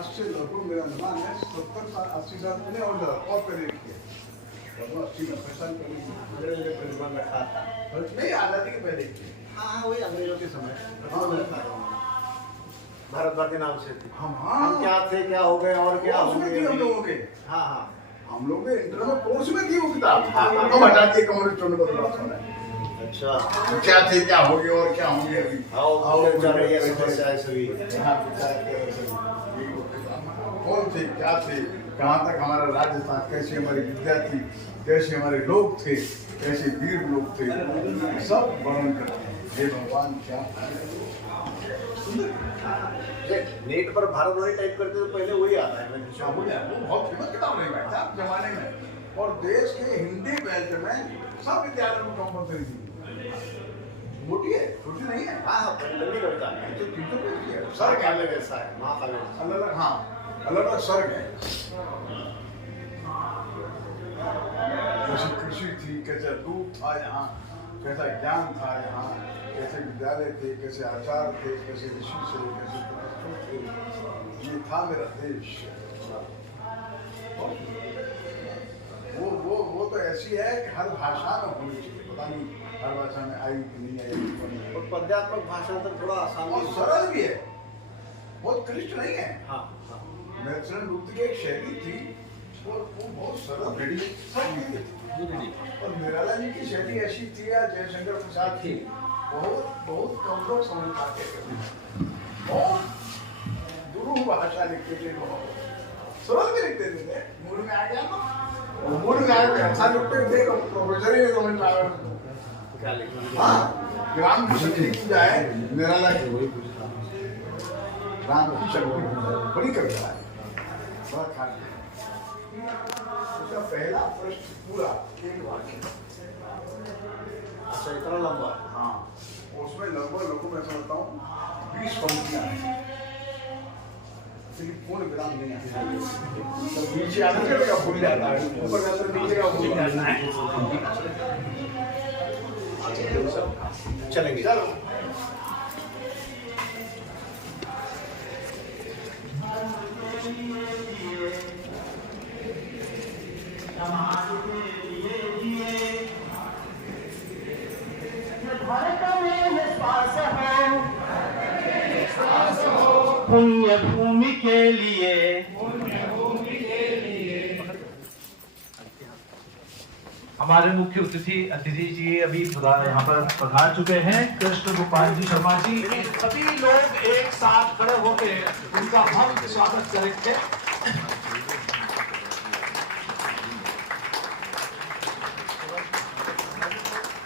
आज से लगभग मेरा अनुमान है 70-80 साल पहले और पहले की है। 80-90 साल पहले परिवार रखा था, नहीं आज़ादी के पहले की। हाँ वही अंग्रेजों के समय भारत भारती नाम से थी। हम क्या थे, क्या हो गए और क्या हो गए हम लोगों के। हाँ हाँ हम लोग ने इंटर में कोर्स में दी वो किताब। हम हटा दिए कम्युनिस्ट होने को बात हो रहा है। अच्छा क्या थे, क्या हो गए और क्या होंगे अभी। आओ जा रही है समस्या है सभी। कौन थे, क्या थे, कहाँ तक हमारा राज्य था, कैसे हमारी विद्या थी, कैसे हमारे लोग थे, कैसे वीर लोग थे, सब वर्णन करते हैं। हे भगवान क्या नेट पर भारत वही टाइप करते तो पहले वही आता है। वो बहुत फेमस किताब नहीं बैठा जमाने में। और देश के हिंदी बेल्ट में सब विद्यालयों में कंपल्सरी थी। मोटी है, छोटी नहीं है। हाँ लंबी करता है तो तीनों पे है। सर क्या अलग ऐसा है महाकाव्य अलग, हाँ अलग सर्ग है। कैसी कृषि थी, कैसा दूध था यहाँ, कैसा ज्ञान था यहाँ, कैसे विद्यालय थे, कैसे आचार थे, कैसे ऋषि से, कैसे तपस्वी थे। ये था मेरा देश। वो तो ऐसी है कि हर भाषा में होनी चाहिए। पता नहीं हर भाषा में आई कि नहीं आई। और पद्यात्मक भाषांतर थोड़ा आसान और सरल भी है, बहुत क्लिष्ट नहीं है। हाँ हाँ मैथिली नृत्य की एक शैली थी, वो बहुत सरल थी। और निराला जी की शैली ऐसी थी या जयशंकर प्रसाद थी, बहुत कम लोग समझ पाते थे। बहुत दुरूह भाषा लिखते थे, सरल भी लिखते थे। मूड में आ गया तो मूड में आ गया अच्छा लिखते थे, प्रोफेसर ही नहीं समझ पाया। क्या लिखना। हाँ राम की शक्ति की जाए, निराला की वही राम की शक्ति बड़ी कविता है, बड़ा खास। उसका पहला प्रश्न पूरा एक वाक्य। अच्छा इतना लंबा। हाँ उसमें लगभग मैं समझता हूँ 20 पंक्तियां हैं, लेकिन पूर्ण विराम नहीं आता। तो नीचे आने का भूल जाता है, ऊपर जाता है नीचे का भूल जाता है। चलेंगे चलो पुण्य भूमि के लिए हमारे मुख्य अतिथि जी अभी यहाँ पर पधार चुके हैं। कृष्ण गोपाल जी शर्मा जी, सभी लोग एक साथ खड़े होकर उनका भव्य स्वागत करेंगे।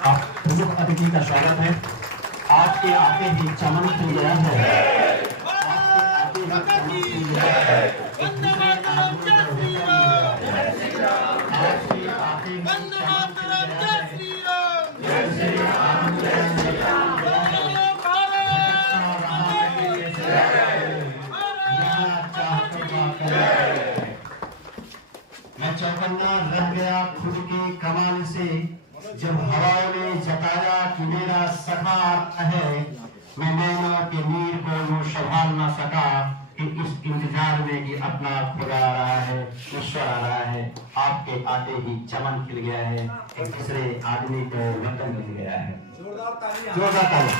आप प्रमुख अतिथि का स्वागत है। आपके आते ही चमन खिल गया है। मैं चौकन्ना रह गया खुद की कमाल से, जब हवाओं ने जताया कि मेरा सखा है। मैं नैनों के नीर को यूं संभाल न सका कि इस इंतजार में कि अपना खुदा आ रहा है, ईश्वर आ रहा है। आपके आते ही चमन खिल गया है, एक दूसरे आदमी को वतन मिल गया है। जोरदार ताली।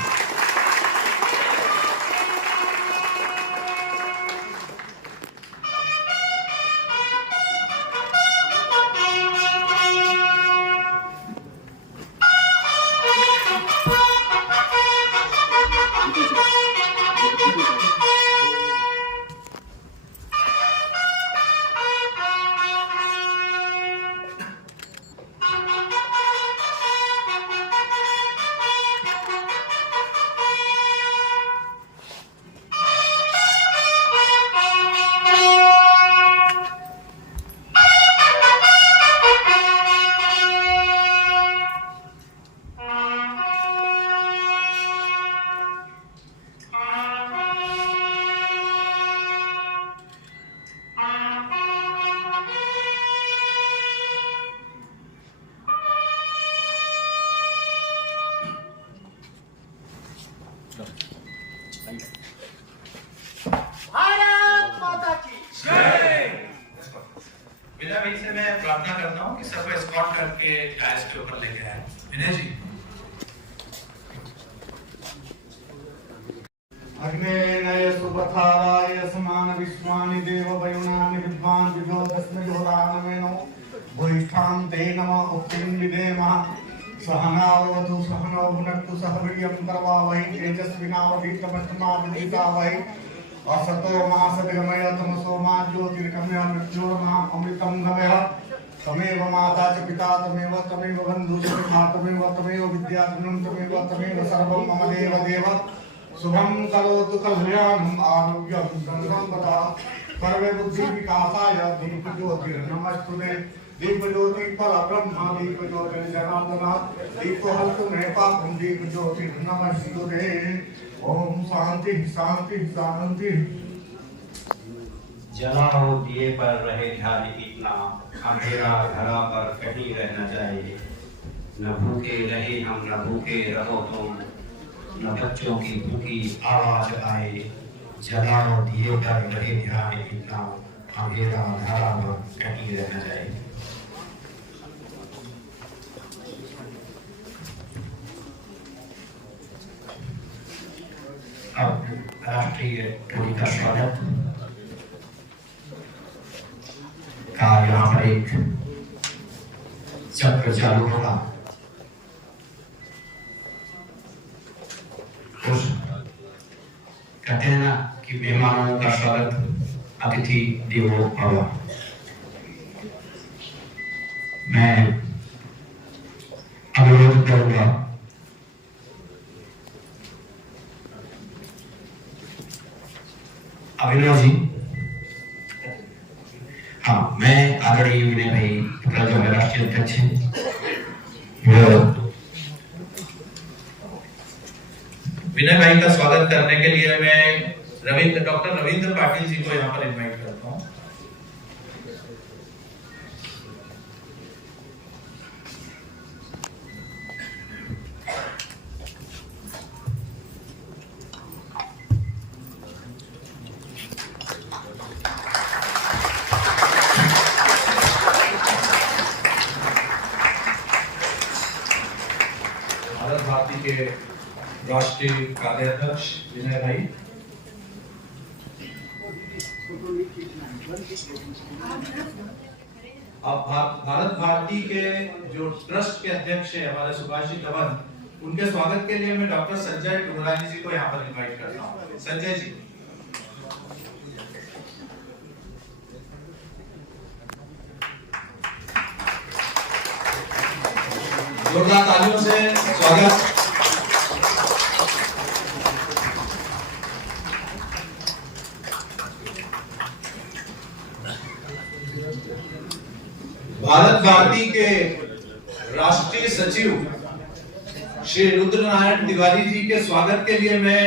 मैं प्रार्थना करता हूँ कि सबको एस्कॉर्ट करके डायस के ऊपर लेके आए। विनय जी। अग्नेय सुपथाराय समान विश्वानि देव वयुनानि विद्वान् विजो तस्मै जोरानमेनो भूयिष्ठां ते नमः उक्तिं विदेमः सहनावतु सहनौ भुनक्तु सह वीर्यं करवावहै तेजस्विनावधीतमस्तमा विदितावहै असतो मा सद्गमय तमसो मा ज्योतिर्गमय मृत्योर्मा अमृतं गमय तमेव माता च पिता तमेव बन्धुश्च तमेव विद्या तमेव सर्वं मम देव देव शुभं करोतु कल्याणं आरोग्यं धनसम्पदा सर्वे बुद्धि विकासाय दीप ज्योतिर्नमस्तुते दीप ज्योति परब्रह्म दीप ज्योति जनार्दन दीप हस्तु मे पापं दीप ज्योति नमस्तुते। ओम शांति शांति शांति। जलाओ दिए पर रहे ध्यान इतना, अंधेरा धरा पर कहीं रह न जाए। न भूखे रहे हम न भूखे रहो तुम, न बच्चों की भूखी आवाज आए। जलाओ दिए पर रहे ध्यान इतना, अंधेरा धरा पर कहीं रह न जाए। अब राष्ट्रीय टोली का स्वागत का यहाँ पर एक चक्र चालू होगा। उस कहते हैं ना कि मेहमानों का स्वागत अतिथि देवो भव। मैं अनुरोध करूंगा अभिनव जी। हाँ, मैं आदरणीय विनय भाई जो राष्ट्रीय अध्यक्ष हैं, विनय भाई का स्वागत करने के लिए मैं डॉक्टर रविंद्र पाटिल जी को यहाँ पर इनवाइट करता हूँ। भारत भारती के राष्ट्रीय कार्याध्यक्ष विनय भाई, अब भारत भारती के जो ट्रस्ट के अध्यक्ष है हमारे सुभाष जी धवन, उनके स्वागत के लिए मैं डॉक्टर संजय डुंगरानी जी को यहाँ पर इनवाइट करता हूँ। संजय जी। जोरदार तालियों से स्वागत। भारत भारती के राष्ट्रीय सचिव श्री रुद्र नारायण तिवारी जी के स्वागत के लिए मैं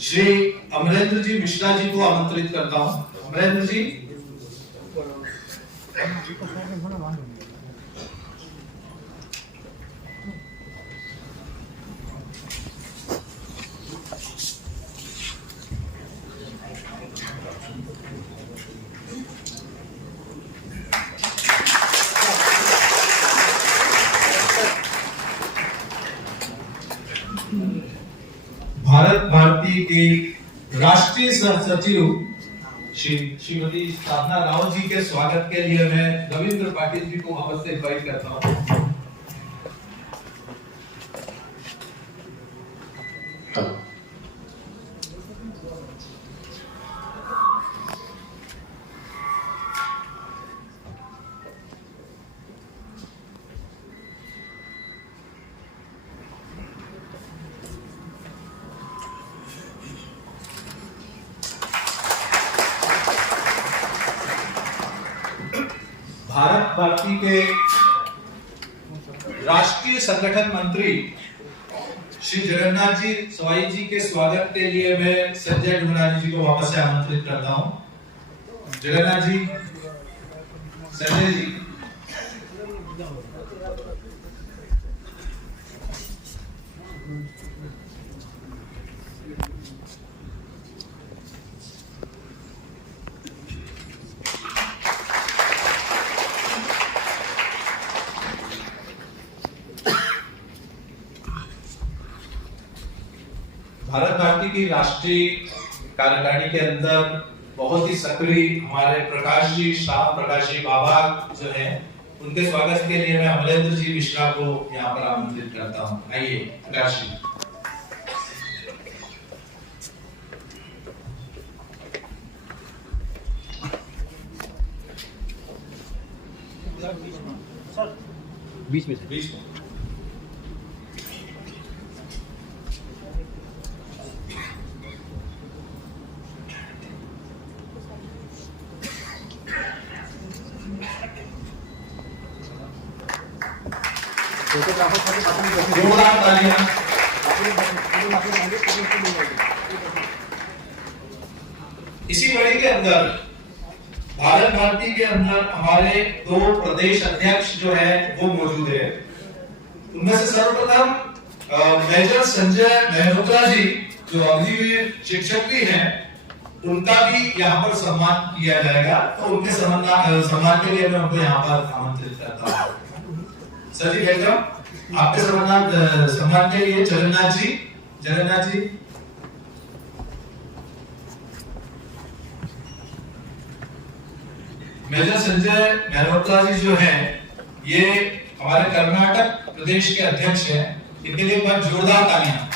श्री अमरेंद्र जी मिश्रा जी को आमंत्रित करता हूं। अमरेंद्र जी। भारत भारती के राष्ट्रीय सह सचिव श्रीमती साधना राव जी के स्वागत के लिए मैं रविंद्र पाटिल जी को वापस से इनवाइट करता हूं। भारत भारती के राष्ट्रीय संगठन मंत्री श्री जगन्नाथ जी सवाई जी के स्वागत के लिए मैं संजय डुंगरानी जी को वापस से आमंत्रित करता हूं। जगन्नाथ जी, संजय जी। की राष्ट्रीय कार्यकारिणी के अंदर बहुत ही सक्रिय हमारे प्रकाश जी, श्याम प्रकाश जी बाबा जो है, उनके स्वागत के लिए मैं अमरेंद्र जी मिश्रा को यहाँ पर आमंत्रित करता हूँ। आइए प्रकाश जी। बीच में जोरदार तालियां। इसी कड़ी के अंदर भारत भारती के अंदर हमारे 2 प्रदेश अध्यक्ष जो है वो मौजूद है। उनमें से सर्वप्रथम मेजर संजय मेहरोत्रा जी जो अग्निवीर शिक्षक भी हैं, उनका भी यहाँ पर सम्मान किया जाएगा। तो उनके सम्मान के लिए मैं उनको यहाँ पर आमंत्रित करता हूँ। सर जी वेलकम। आपके सम्मान के लिए जगन्नाथ जी। मेजर संजय मेहरोत्रा जी जो हैं, ये हमारे कर्नाटक प्रदेश के अध्यक्ष हैं। इनके लिए एक बार जोरदार तालियां।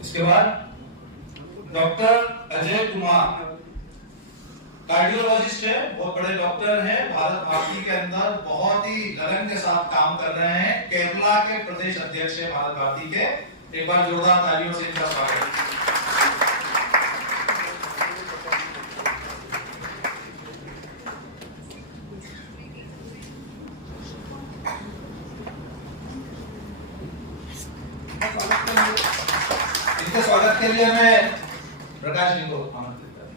इसके बाद डॉक्टर अजय कुमार कार्डियोलॉजिस्ट है, बहुत बड़े डॉक्टर हैं, भारत भारती के अंदर बहुत ही लगन के साथ काम कर रहे हैं। केरला के प्रदेश अध्यक्ष है भारत भारती के। एक बार जोरदार तालियों से इनका स्वागत। इनके स्वागत के लिए मैं प्रकाश जी को आमंत्रित करता हूं।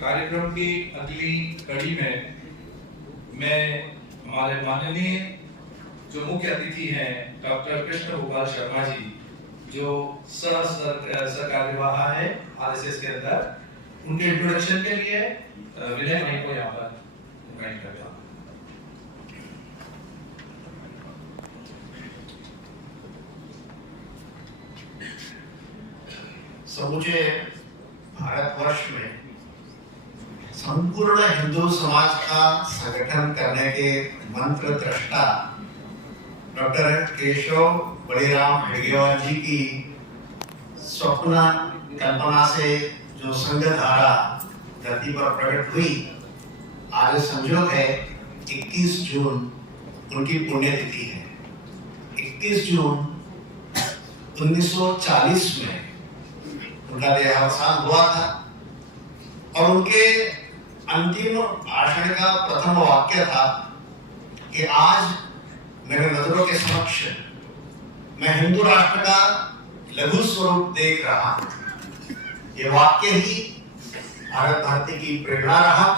कार्यक्रम की अगली कड़ी में मैं हमारे माननीय जो मुख्य अतिथि हैं डॉक्टर कृष्ण गोपाल शर्मा जी, जो सरकार्यवाह है आरएसएस के अंदर, उनके इंट्रोडक्शन के लिए विनय भाई को यहाँ पर इनवाइट करता हूँ। समूचे भारतवर्ष में संपूर्ण हिंदू समाज का संगठन करने के मंत्र दृष्टा डॉक्टर केशव बलिराम हेडगेवार जी की स्वप्न कल्पना से जो संघ धारा धरती पर प्रकट हुई, आज संयोग है 21 जून उनकी पुण्यतिथि है। 21 जून 1940 में उनका देहावसान हुआ था और उनके अंतिम भाषण का प्रथम वाक्य था कि आज मेरे नजरों के समक्ष मैं हिंदू राष्ट्र का लघु स्वरूप देख रहा हूं। ये वाक्य ही भारत भारती की प्रेरणा रहा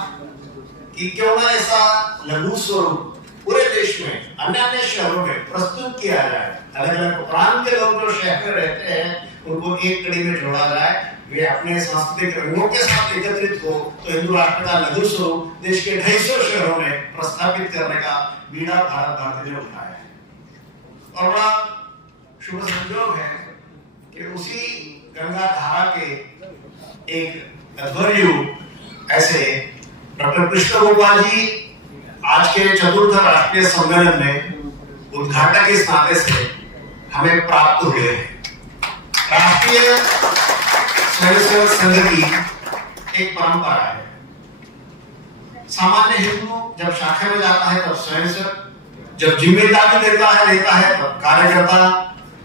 कि क्यों ना ऐसा लघु स्वरूप पूरे देश में अन्य शहरों में प्रस्तुत किया जाए। अलग अलग प्रांत के लोग जो शहर में रहते हैं उनको एक कड़ी में जोड़ा जाए, वे अपने सांस्कृतिक रंगों के साथ एकत्रित हो तो हिंदू राष्ट्र का लघु स्वरूप देश के 250 शहरों में प्रस्थापित करने का बीड़ा भारत भारती ने उठाया है। और बड़ा शुभ संयोग है कि उसी गंगा धारा के एक अध्वर्यु ऐसे डॉक्टर कृष्ण गोपाल जी आज के चतुर्थ राष्ट्रीय सम्मेलन में उद्घाटक के नाते से हमें प्राप्त हुए हैं। राष्ट्रीय स्वयंसेवक संघ की एक परंपरा है। सामान्य हिंदू जब शाखा में जाता है तब स्वयंसेवक, जब जिम्मेदारी लेता है तब कार्यकर्ता,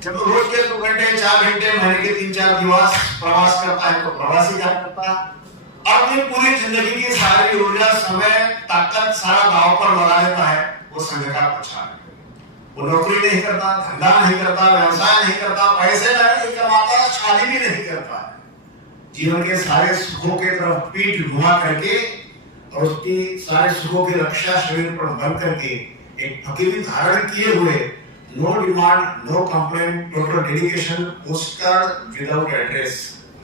जब रोज के 2 घंटे 4 घंटे महीने के 3-4 दिवस प्रवास करता है तो प्रवासी कार्यकर्ता, अपनी पूरी जिंदगी की सारी ऊर्जा, समय, ताकत सारा दांव पर लगा देता है वो संघ का प्रचार। वो नौकरी नहीं करता, धंधा नहीं करता, व्यवसाय नहीं करता, पैसे नहीं कमाता, शादी भी नहीं करता है। जीवन के सारे सुखों के तरफ पीठ घुमा करके और उसकी सारे सुखों की रक्षा शरीर पर बंद करके एक फकीरी धारण किए हुए, no demand, no complaint, total dedication, postcard without address,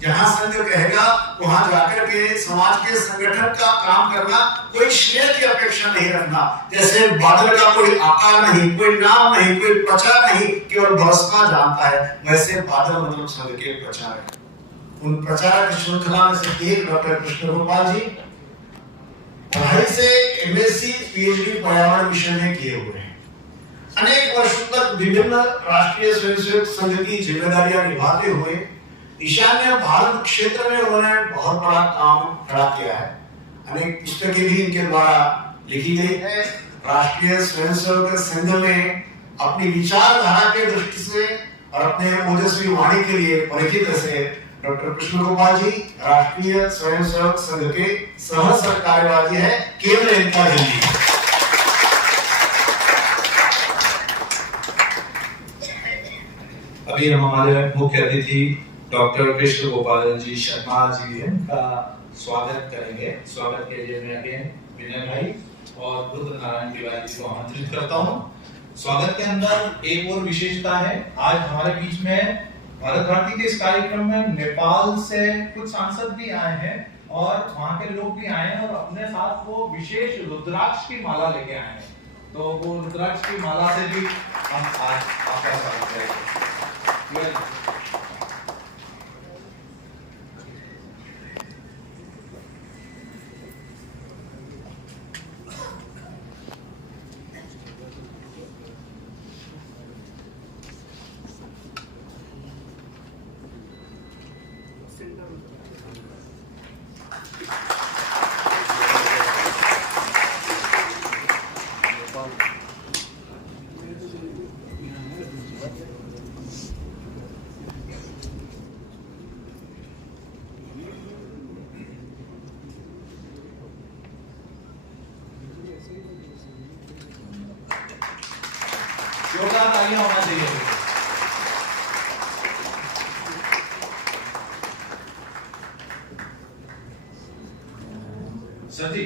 जहां संघ कहेगा वहां जाकर के समाज के संगठन का काम करना, कोई श्रेय की अपेक्षा नहीं रखना। जैसे बादल का कोई आकार नहीं, कोई नाम नहीं, कोई प्रचार नहीं, केवल बरसना जानता है, वैसे बादल मतलब संघ के प्रचारक। उन प्रचारक श्रृंखला में से एक डॉक्टर कृष्ण गोपाल जी पढ़ाई से एमएससी पीएचडी पर्यावरण विषय में किए हुए हैं। अनेक वर्षों तक विभिन्न राष्ट्रीय स्वयंसेवक संघ की जिम्मेदारियां निभाते हुए ईशान्य भारत क्षेत्र में उन्होंने बहुत बड़ा काम खड़ा किया है। अनेक पुस्तकें भी इनके द्वारा लिखी गई है। राष्ट्रीय स्वयंसेवक संघ में अपनी विचारधारा के दृष्टि से और अपने ओजस्वी वाणी के लिए परिचित ऐसे डॉक्टर कृष्ण गोपाल जी राष्ट्रीय स्वयंसेवक संघ के सह सरकार्यवाही है, केवल इनका दिल्ली। अभी हम हमारे मुख्य अतिथि डॉक्टर कृष्ण गोपाल जी शर्मा जी हैं का स्वागत करेंगे। स्वागत के लिए मैं अगेन विनय भाई और रुद्र नारायण तिवारी जी को आमंत्रित करता हूँ। स्वागत के अंदर एक और विशेषता है, आज हमारे बीच में भारत भारती के इस कार्यक्रम में नेपाल से कुछ सांसद भी आए हैं और वहाँ के लोग भी आए हैं और अपने साथ वो विशेष रुद्राक्ष की माला लेके आए हैं। तो वो रुद्राक्ष की माला से भी हम आज आपका स्वागत करेंगे। जोरदार तालियां होना चाहिए। सर जी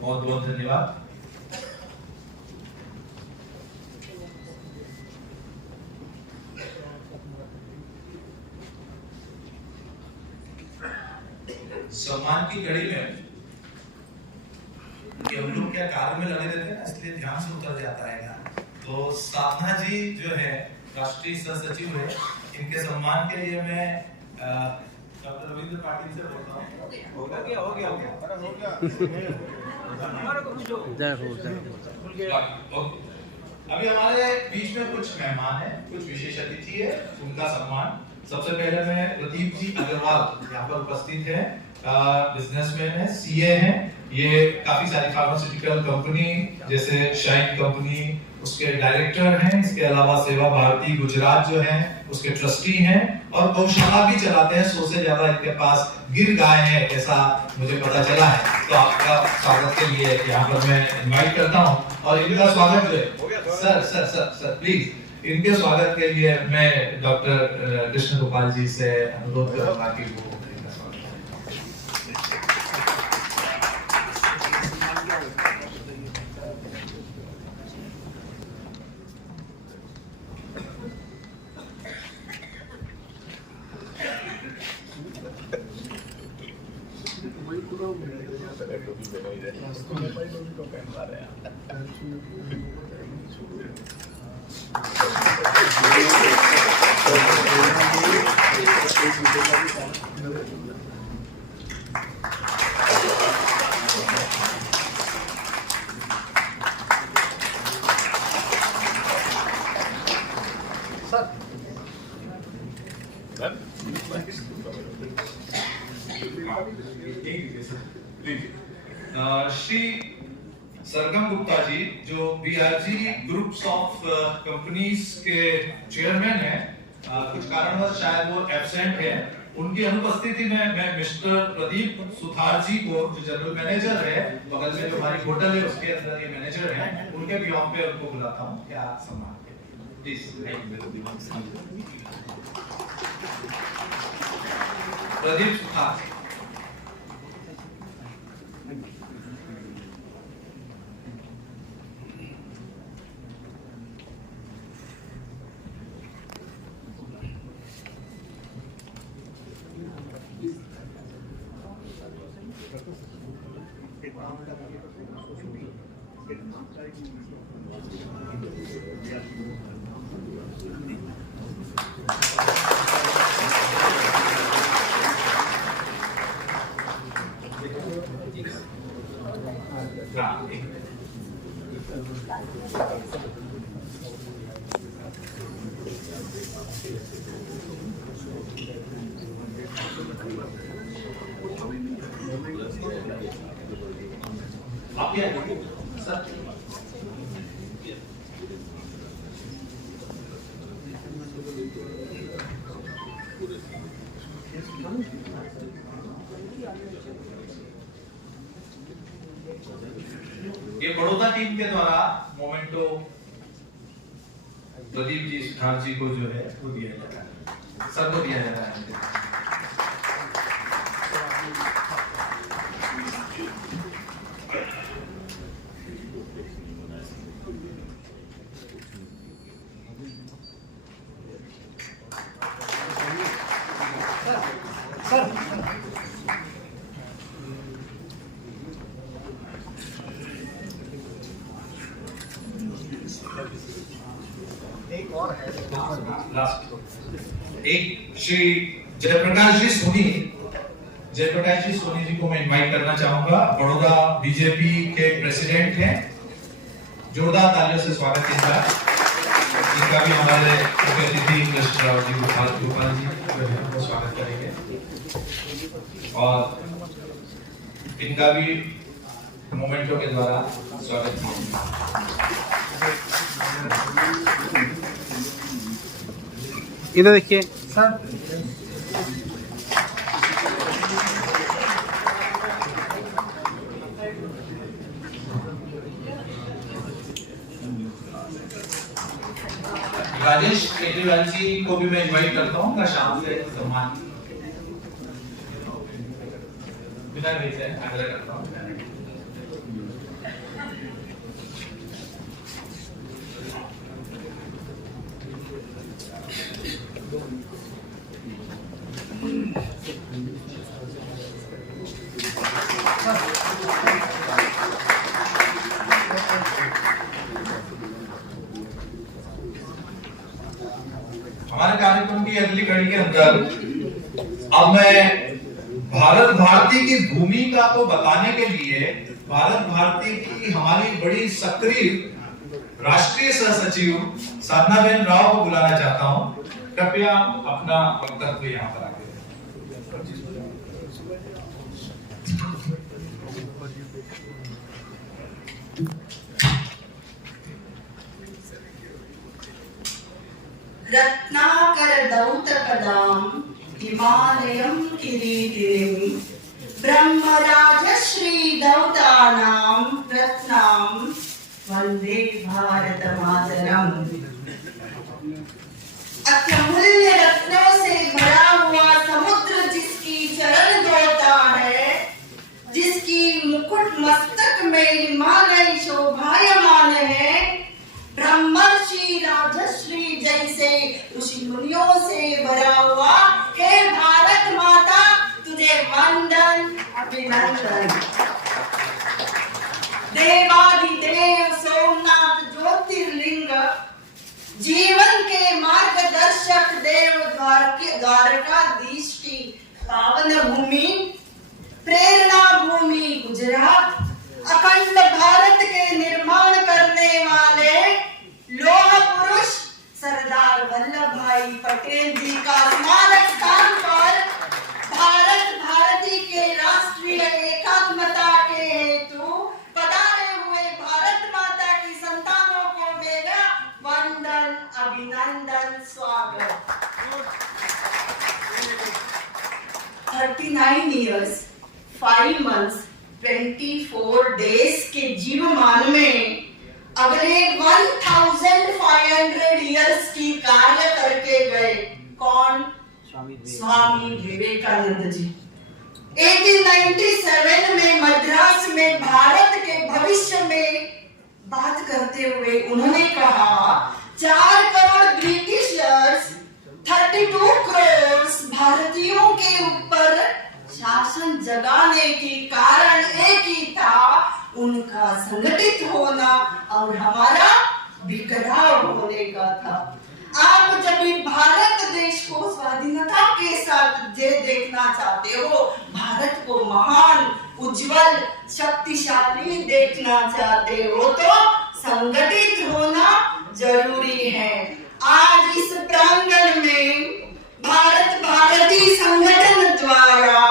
बहुत बहुत धन्यवाद। सम्मान की कड़ी में कि हम लोग क्या कार्य में लगे रहते हैं ना, इसलिए ध्यान से उतर जाता है यार। तो साधना जी जो है राष्ट्रीय सह सचिव है, इनके सम्मान के लिए मैं डॉक्टर रविंद्र पाटिल से बोलता हूँ। हो गया। अभी हमारे बीच में कुछ मेहमान हैं, कुछ विशेष अतिथि है, उनका सम्मान। सबसे पहले मैं प्रदीप जी अग्रवाल यहाँ पर उपस्थित है, बिजनेसमैन है, सीए हैं। ये काफी सारी फार्मास्यूटिकल कंपनी जैसे शाइन कंपनी उसके डायरेक्टर हैं। इसके अलावा सेवा भारती गुजरात जो है उसके ट्रस्टी हैं और गौशाला भी चलाते हैं। 100 से ज्यादा इनके पास गिर गाय है, ऐसा मुझे पता चला है। तो आपका स्वागत के लिए यहाँ पर मैं इनवाइट करता हूँ और इनका स्वागत जो है सर प्लीज इनके स्वागत के लिए मैं डॉक्टर कृष्ण गोपाल जी से अनुरोध करूंगा कि वो सरगम गुप्ता जी जो बीआरजी ग्रुप्स ऑफ कंपनीज के चेयरमैन हैं, कुछ कारणवश शायद वो एब्सेंट है। उनकी अनुपस्थिति में मैं मिस्टर प्रदीप सुथार जी को, जो जनरल मैनेजर है, बगल में जो हमारी होटल है उसके अंदर ये मैनेजर है, उनके भी ऑफ पे उनको बुलाता हूँ। क्या सम्मान प्लीज। प्रदीप सुथार। आप क्या सर? ये बड़ौदा टीम के द्वारा मोमेंटो प्रदीप जी सुथार जी को जो है वो दिया जा रहा है, सबको दिया जा रहा है। लास्ट एक श्री जयप्रकाश जी सोनी जी को मैं इनवाइट करना चाहूंगा। बड़ौदा बीजेपी के प्रेसिडेंट हैं, जोरदार तालियों से स्वागत कीजिए। इनका भी हमारे मुख्य अतिथि कृष्ण राव जी गोपाल जी को स्वागत करेंगे और इनका भी मोमेंटो के द्वारा स्वागत कीजिए। इधर देखिए सर। राजेश केजरीवाल जी को भी मैं इनवाइट करता हूँ शाम से सम्मान बिना भेजे आग्रह करता हूँ। हमारे कार्यक्रम की अगली कड़ी के अंदर अब मैं भारत भारती की भूमिका को बताने के लिए भारत भारती की हमारी बड़ी सक्रिय राष्ट्रीय सह सचिव साधनाबेन राव को बुलाना चाहता हूं। कृपया अपना वक्तव्य यहाँ पर आगे। रत्नाकर दौतपदां हिमालयं किरीटिनीं ब्रह्मराजश्री दौतानां रत्नां वन्दे भारतमातरम्। अत्युल्य रत्नों से भरा हुआ समुद्र जिसकी चरण धोता है, जिसकी मुकुट मस्तक में हिमालय शोभायमान है, ब्रह्मर्षि राजश्री जैसे ऋषि मुनियों से भरा हुआ हे भारत माता, तुझे वंदन अभिनंदन। देवाधिदेव सोमनाथ ज्योतिर्लिंग जीवन के मार्गदर्शक देव द्वारकाधीश की पावन भूमि, प्रेरणा भूमि गुजरात, अखंड भारत के निर्माण करने वाले लौह पुरुष सरदार वल्लभ भाई पटेल जी का स्मारक स्थान पर भारत भारती के राष्ट्रीय एकात्मता के हेतु पधारे हुए 39 years 5 months 24 days के जीवमान में अगले 1500 years की कार्य करके गए। कौन? स्वामी विवेकानंद जी। 1897 में मद्रास में भारत के भविष्य में बात करते हुए उन्होंने कहा 4 करोड़ ब्रिटिशर्स 32 करोड़ भारतीयों के ऊपर शासन जगाने की कारण एक ही था, उनका संगठित होना और हमारा बिखराव होने का था। आप जब भी भारत देश को स्वाधीनता के साथ देखना चाहते हो, भारत को महान उज्जवल शक्तिशाली देखना चाहते हो तो संगठित होना जरूरी है। आज इस प्रांगण में भारत भारती संगठन द्वारा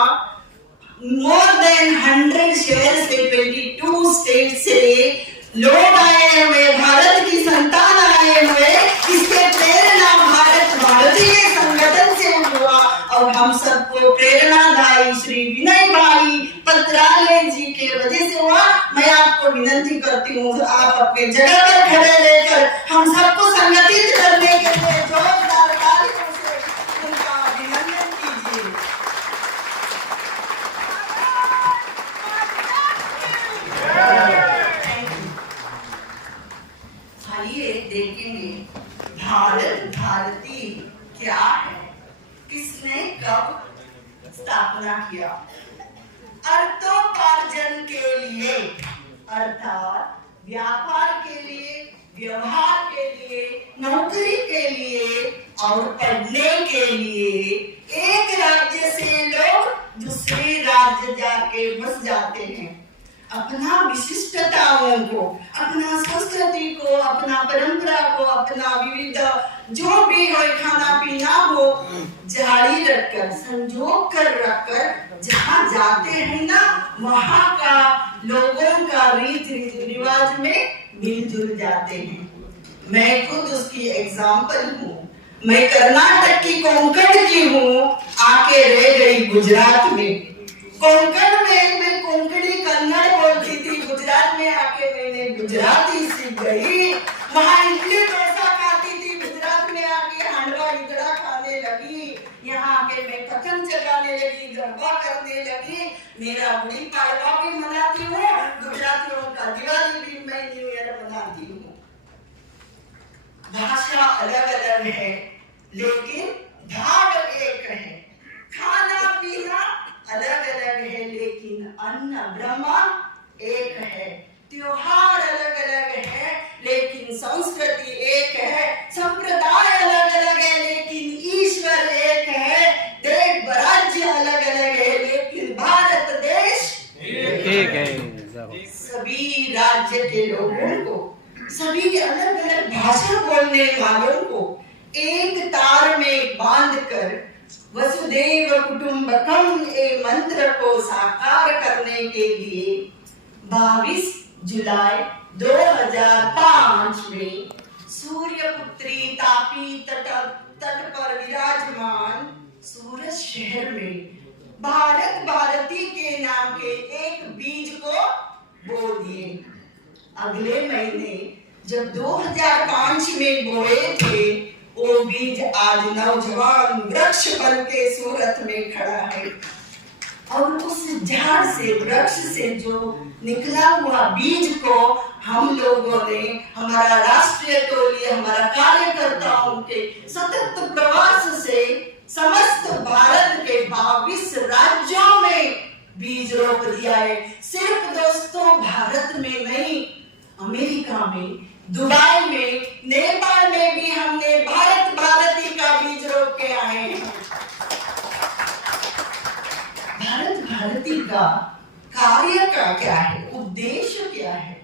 मोर देन 100 शहर से 22 स्टेट से लोग आए हुए, भारत की संतान आए हुए। इसके प्रेरणा भारत भारतीय संगठन से हुआ और हम सबको प्रेरणादायी श्री विनय भाई पत्रालय जी के वजह से हुआ। मैं आपको विनती करती हूँ आप अपने जगह पर खड़े रहकर हम सबको संगठित करने के लिए जोरदार तालियों से उनका अभिनंदन कीजिए। आइए देखेंगे भारत भारती क्या है, किसने कब स्थापना किया। अर्थोपार्जन के लिए अर्थात व्यापार के लिए, व्यवहार के लिए, नौकरी के लिए और पढ़ने के लिए एक राज्य से लोग दूसरे राज्य जाके बस जाते हैं। अपना विशिष्टताओं को, अपना संस्कृति को, अपना परंपरा को, अपना विविध जो भी हो खाना पीना हो जारी रखकर संजोग कर रखकर जहाँ जाते हैं ना वहाँ का लोगों का रीति रिवाज में मिलजुल जाते हैं। मैं खुद उसकी एग्जाम्पल हूँ। मैं कर्नाटक की कोंकण की हूँ, आके रह गई गुजरात में। कोंकण में मैं कोंकणी कन्नड़ बोलती थी, गुजरात में आके मैंने गुजराती सीख गई। वहाँ इडली डोसा खाती थी, गुजरात में आके हांडवा इदड़ा खाने लगी। यहाँ आके मैं कथन चलाने लगी, गरबा करने लगी। मेरा गुड़ी पाड़वा भी मनाती हूँ, गुजरातियों का दिवाली भी मैं न्यू ईयर मनाती हूँ। भाषा अलग अलग है लेकिन भाव एक है, खाना पीना अलग अलग है लेकिन अन्न ब्रह्म एक है, त्योहार अलग अलग है लेकिन संस्कृति एक है, संप्रदाय अलग अलग है लेकिन ईश्वर एक है, देश राज्य अलग अलग है लेकिन भारत देश एक है। सभी राज्य के लोगों को, सभी अलग अलग भाषा बोलने वालों को एक तार में बांधकर वसुदेव कुटुंबकम ए मंत्र को साकार करने के लिए 22 जुलाई 2005 में सूर्यपुत्री तापी तट पर विराजमान सूरत शहर में भारत भारती के नाम के एक बीज को बो दिए। अगले महीने जब 2005 में बोए थे वो बीज आज नौजवान वृक्ष बन के सूरत में खड़ा है और उस झाड़ से, वृक्ष से जो निकला हुआ बीज को हम लोगों ने हमारा राष्ट्रीय टोली, हमारा कार्यकर्ताओं के सतत प्रवास से समस्त भारत के 22 राज्यों में बीज रोप दिया है। सिर्फ दोस्तों भारत में नहीं, अमेरिका में, दुबई में, नेपाल में भी हमने भारत भारती का बीज रोप के आए हैं। भारत भारती का कार्य का क्या है, उद्देश्य क्या है?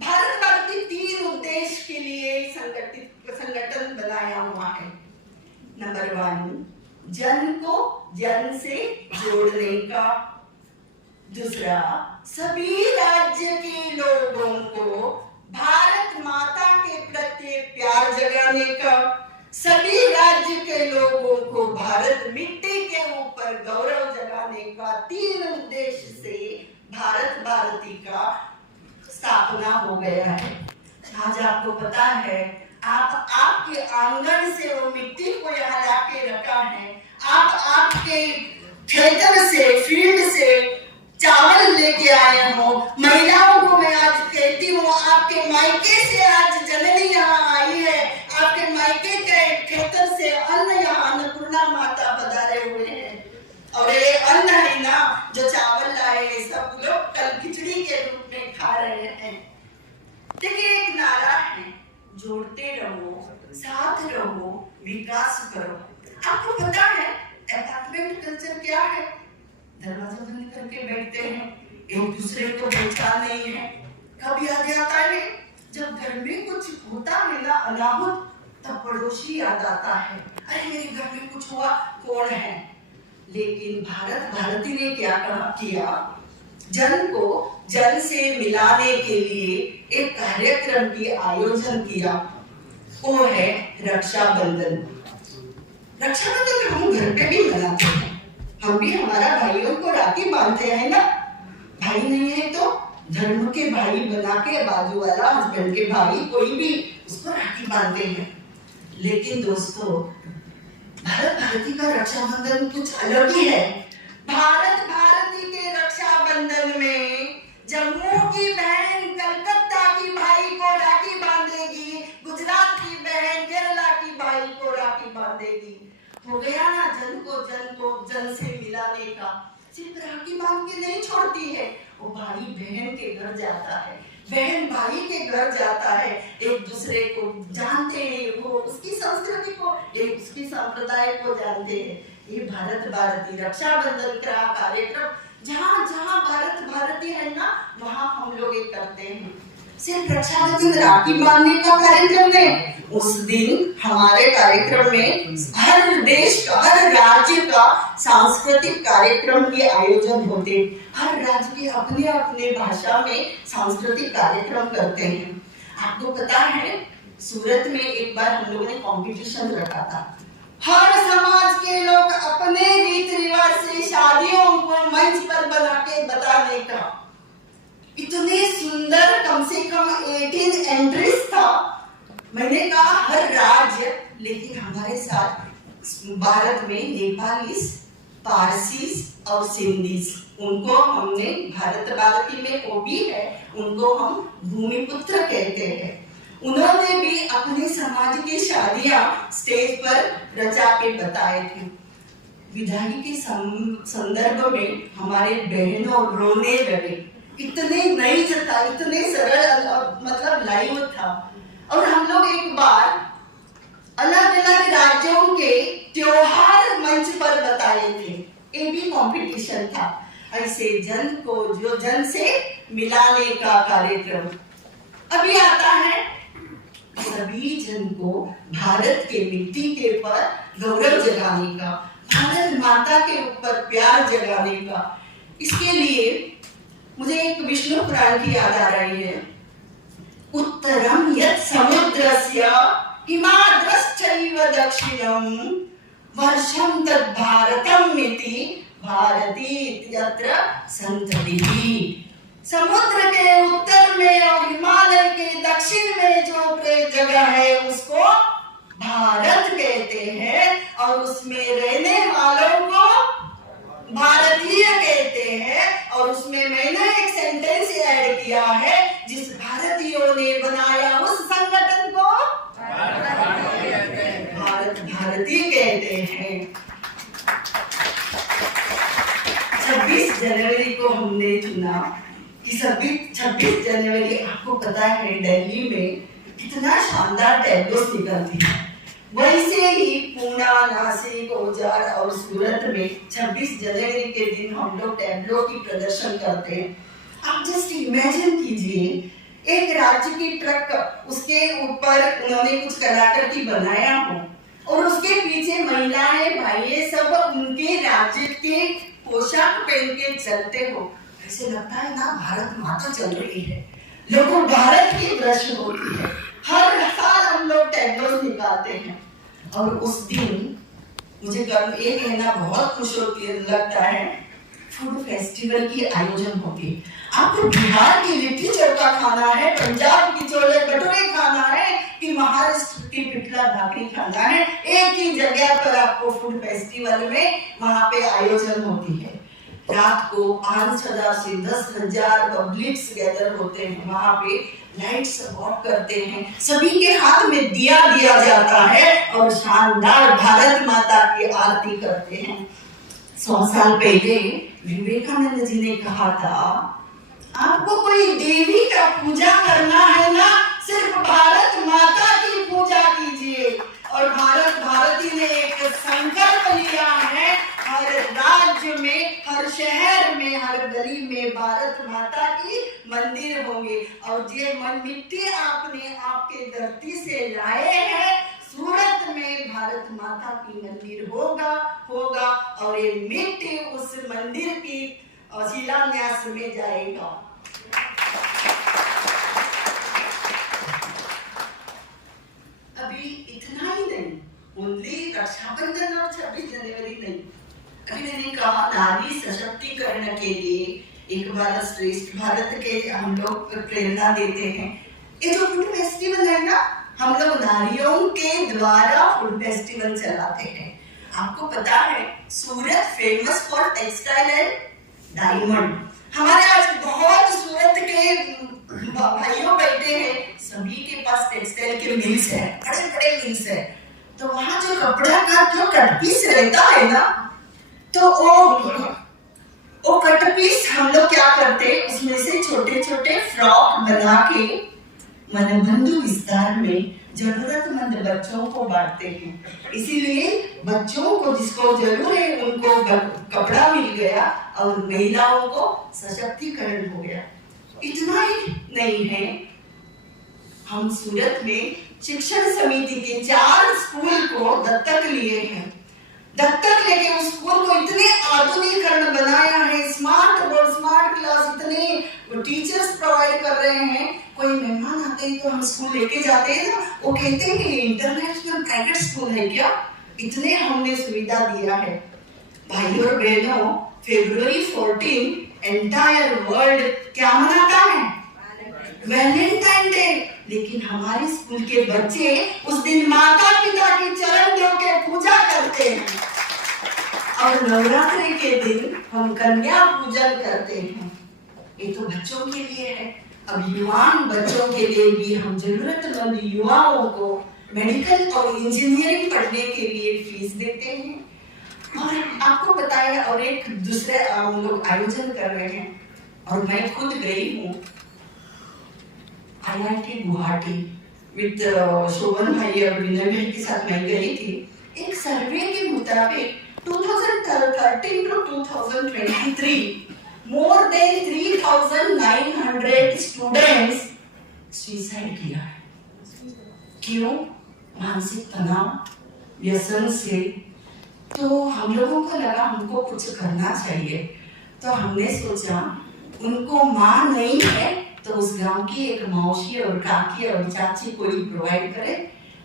भारत भारती 3 उद्देश्य के लिए संगठन बनाया हुआ है। नंबर 1, जन को जन से जोड़ने का। दूसरा, सभी राज्य के लोगों को भारत माता के प्रति प्यार जगाने का। सभी राज्य के लोगों को भारत मिट्टी के ऊपर गौरव जगाने स्थापना हो गया है। आज आपको पता है, आपके आंगन से वो मिट्टी को यहाँ लाके रखा है। आप आपके खेतर से, फील्ड से चावल लेके आए हो। महिलाओं को मैं आज कहती हूँ, आपके मायके से आज जननी यहाँ आई है, आपके मायके के खेतर से अन्न यहाँ अन्नपूर्णा माता पधारे हुए हैं। और ये अन्न है ना जो चावल लाए, सब लोग कल खिचड़ी के रूप में खा रहे हैं। देखिए, एक नारा है, जोड़ते रहो, साथ रहो, विकास करो। आपको पता है अपार्टमेंट कल्चर क्या है? दरवाजा बंद करके बैठते हैं, एक दूसरे को पहचान नहीं है। कब याद आता है? जब घर में कुछ होता है ना अनाहुत, तब पड़ोसी याद आता है, अरे मेरे घर में कुछ हुआ, कौन है? लेकिन भारती ने क्या किया? जन को जन से मिलाने के लिए एक कार्यक्रम की आयोजन किया, वो है रक्षाबंधन। रक्षाबंधन हम घर पे भी मनाते हैं, हम भी हमारा भाइयों को राखी बांधते हैं ना। भाई नहीं है तो धर्म के भाई बना के बाजू वाला हस्बैंड के भाई कोई भी उसको राखी बांधते हैं। लेकिन दोस्तों, भारती का रक्षाबंधन कुछ अलग ही है। भारती के रक्षाबंधन में जम्मू की बहन कलकत्ता की भाई को राखी बांधेगी, गुजरात की बहन केरला की भाई को राखी बांधेगी। हो गया ना जन को जन से मिलाने का। सिर्फ राखी बांध के नहीं छोड़ती है, वो भाई बहन के घर जाता है, बहन भाई के घर जाता है, एक दूसरे को जानते हैं, वो उसकी संस्कृति को, एक उसकी संप्रदाय को जानते हैं। ये भारती रक्षाबंधन का कार्यक्रम, जहाँ जहाँ भारती है ना, वहाँ हम लोग ये करते हैं। सिर्फ रक्षाबंधन राखी बांधने का कार्यक्रम नहीं, उस दिन हमारे कार्यक्रम में हर देश का, हर राज्य का सांस्कृतिक कार्यक्रम के आयोजन होते। हर राज्य के अपने अपने भाषा में सांस्कृतिक कार्यक्रम करते हैं। आपको पता है, सूरत में एक बार हम लोगों ने कंपटीशन रखा था। हर समाज के लोग अपने रीति रिवाज से शादियों को मंच पर बना के बताने का। इतने सुंदर, कम से कम 18 एंट्रीज था। मैंने कहा हर राज्य, लेकिन हमारे साथ भारत में नेपालीस, पारसीस और सिंधीस, उनको हमने भारती में वो भी है, उनको हम भूमिपुत्र कहते हैं। उन्होंने भी अपने समाज की शादियां स्टेज पर रचा के बताए थे। विदाई के संदर्भ में हमारे बहनों रोने लगे, इतने नहीं था, इतने सरल मतलब लाइव था। और हम लोग एक बार अलग अलग राज्यों के त्योहार मंच पर बताए थे, ये भी कंपटीशन था। ऐसे जन को जो जन से मिलाने का कार्यक्रम अभी आता है। सभी जन को भारत के मिट्टी के ऊपर गौरव जगाने का, भारत माता के ऊपर प्यार जगाने का। इसके लिए मुझे एक विष्णु पुराण की याद आ रही है। उत्तरम यत् समुद्रस्य हिमाद्रश्चैव दक्षिणम वर्षं तद् भारतम इति भारती इत्यत्र संततिः। समुद्र के उत्तर में और हिमालय के दक्षिण में जो जगह है उसको भारत कहते हैं, और उसमें रहने वालों को भारतीय कहते हैं। और उसमें मैंने एक सेंटेंस ऐड किया है, जिस भारतीयों ने बनाया उस संगठन को भारती कहते हैं। 26 जनवरी को हमने चुना कि 26 जनवरी, आपको पता है दिल्ली में कितना शानदार टैब्लोस निकलती है। वैसे ही पुणे, नासिक, औजार और सूरत में 26 जनवरी के दिन हम लोग टैब्लो की प्रदर्शन करते हैं। आप जस्ट इमेजिन कीजिए, एक राज्य की ट्रक, उसके ऊपर उन्होंने कुछ कलाकृति बनाया हो और उसके पीछे महिलाएं, भाई सब उनके राज्य के पोशाक पहन के चलते हो। ऐसे लगता है ना भारत माता चल रही है, लोगों भारत की दृश्य होती है। हर साल हम लोग टैब्लोस निकालते हैं। और उस दिन मुझे ये कहना बहुत खुश होती लगता है, फूड फेस्टिवल की आयोजन होगी। आपको बिहार की लिट्टी चोखा खाना है, पंजाब की छोले भटूरे खाना है कि महाराष्ट्र की पिठला भाकरी खाना है, एक ही जगह पर आपको फूड फेस्टिवल में वहां पे आयोजन होती है। रात को 5,000 से 10,000 पब्लिक्स गैदर होते हैं, वहां पे लाइट्स ऑफ करते हैं, सभी के हाथ में दिया दिया जाता है और शानदार भारत माता की आरती करते हैं। 100 साल पहले विवेकानंद जी ने कहा था, आपको कोई देवी का पूजा करना है ना, सिर्फ भारत माता की पूजा कीजिए। और भारती ने एक संकल्प लिया है, हर राज्य में, हर शहर में, हर गली में भारत माता की मंदिर होंगे। और ये मिट्टी आपने आपके धरती से लाए हैं, सूरत में भारत माता की मंदिर होगा और ये मिट्टी उस मंदिर की शिलान्यास में जाएगा। अभी इतना ही नहीं, ओनली रक्षाबंधन और 26 जनवरी नहीं, अभी मैंने कहा नारी सशक्तिकरण के लिए एक भारत श्रेष्ठ भारत के हम लोग प्रेरणा देते हैं। ये जो फूड फेस्टिवल है ना, हम लोग नारियों के द्वारा फूड फेस्टिवल चलाते हैं। आपको पता है Surat famous for textile and diamond. हमारे आज बहुत सूरत के भाइयों बैठे हैं, सभी के पास टेक्सटाइल के मिल्स है, बड़े बड़े मिल्स है। तो वहां जो कपड़ा का जो कट पीस रहता है ना, तो वो कट पीस हम लोग क्या करते हैं, उसमें से छोटे छोटे फ्रॉक बना के मनबंधु विस्तार में जरूरतमंद बच्चों को बांटते हैं। इसीलिए बच्चों को जिसको जरूर है उनको कपड़ा मिल गया और महिलाओं को सशक्तिकरण हो गया। इतना ही नहीं है, हम सूरत में शिक्षण समिति के 4 स्कूल को दत्तक लिए हैं। दत्तक लेके उस स्कूल को इतने आधुनिकीकरण बनाया है, स्मार्ट बोर्ड, स्मार्ट क्लास, इतने टीचर्स प्रोवाइड कर रहे हैं। कोई मेहमान आते हैं तो हम स्कूल लेके जाते हैं ना, वो कहते हैं कि इंटरनेशनल प्राइवेट स्कूल है क्या, इतने हमने सुविधा दिया है। भाई और बहनों, February 14 एंटायर वर्ल्ड क्या मनाता है, वैलेंटाइन डे। लेकिन हमारे स्कूल के बच्चे उस दिन माता पिता की चरण धो के पूजा करते हैं और नवरात्रि के दिन हम कन्या पूजन करते हैं। ये तो बच्चों के लिए है। अब युवान बच्चों के लिए भी हम जरूरतमंद युवाओं को मेडिकल और इंजीनियरिंग पढ़ने के लिए फीस देते हैं। और आपको बताया, और एक दूसरे हम लोग आयोजन कर रहे हैं और मैं खुद गई हूँ IIT गुवाहाटी विद शोभन भाई और विनय भाई के साथ मैं गई थी। एक सर्वे के मुताबिक 2013 to 2023 more than 3,900 students suicide किया है। क्यों? मानसिक तनाव, व्यसन से। तो हम लोगों को लगा हमको कुछ करना चाहिए, तो हमने सोचा उनको माँ नहीं है तो उस गांव की एक मौसी और काकी और चाची कोई प्रोवाइड करे।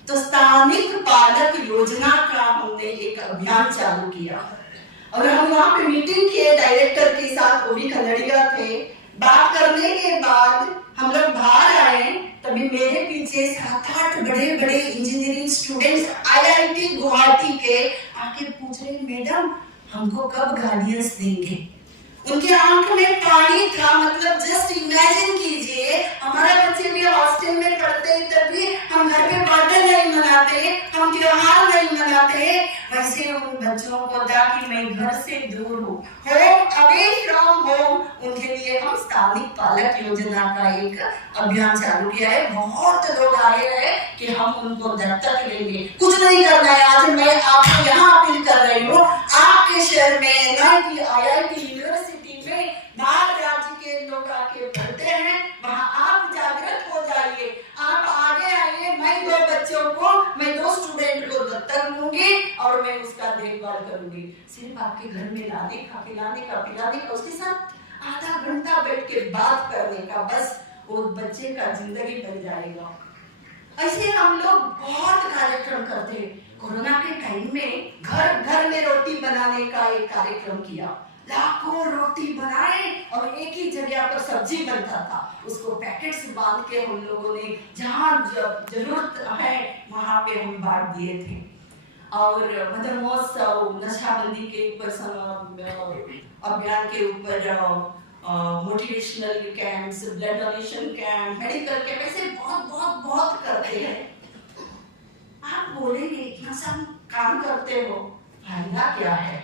तो स्थानिक पालक योजना का हमने एक अभियान चालू किया और हम वहाँ पे मीटिंग किए डायरेक्टर के साथ, वो भी कन्नड़िया थे। बात करने के बाद हम लोग बाहर आए, तभी मेरे पीछे 7-8 बड़े बड़े इंजीनियरिंग स्टूडेंट्स IIT गुवाहाटी के आके पूछ रहे, मैडम हमको कब गार्डियंस देंगे। उनके आंख में पानी था। मतलब जस्ट इमेजिन कीजिए, हमारे बच्चे भी हॉस्टल में पढ़ते हैं तब भी हम घर पे बर्थडे नहीं मनाते, हम त्योहार नहीं मनाते। वैसे उन बच्चों को ताकि मैं घर से दूर हूँ, होम अवे फ्रॉम होम, उनके लिए हम स्थानिक पालक योजना का एक अभियान चालू किया है। बहुत लोग आए हैं कि हम उनको दत्तक लेंगे। कुछ नहीं करना है। आज मैं आपको यहाँ अपील कर रही हूँ, आपके शहर में IIT यूनिवर्सिटी में बाहर राज्य के लोग आके पढ़ते हैं, वहाँ आप जागृत हो जाइए, आप आगे आइए। मैं 2 बच्चों को, मैं 2 स्टूडेंट को दत्तक लूंगी और मैं उसका देखभाल करूंगी। सिर्फ आपके घर में लाने का, पिलाने का, उसके साथ आधा घंटा बैठ के बात करने का, बस वो बच्चे का जिंदगी बन जाएगा। ऐसे हम लोग बहुत कार्यक्रम करते हैं। कोरोना के टाइम में घर घर में रोटी बनाने का एक कार्यक्रम किया। लाखों रोटी बनाए और एक ही जगह पर सब्जी बनता था, उसको पैकेट से बांध के हम लोगों ने जहाँ जरूरत है वहां पे हम बांट दिए थे। और मदर महोत्सव, नशाबंदी के ऊपर अभियान के ऊपर motivational camps, blood donation camp, medical camp, ऐसे बहुत बहुत बहुत करते हैं। आप बोलेंगे इतना सब काम करते हो, फायदा क्या है?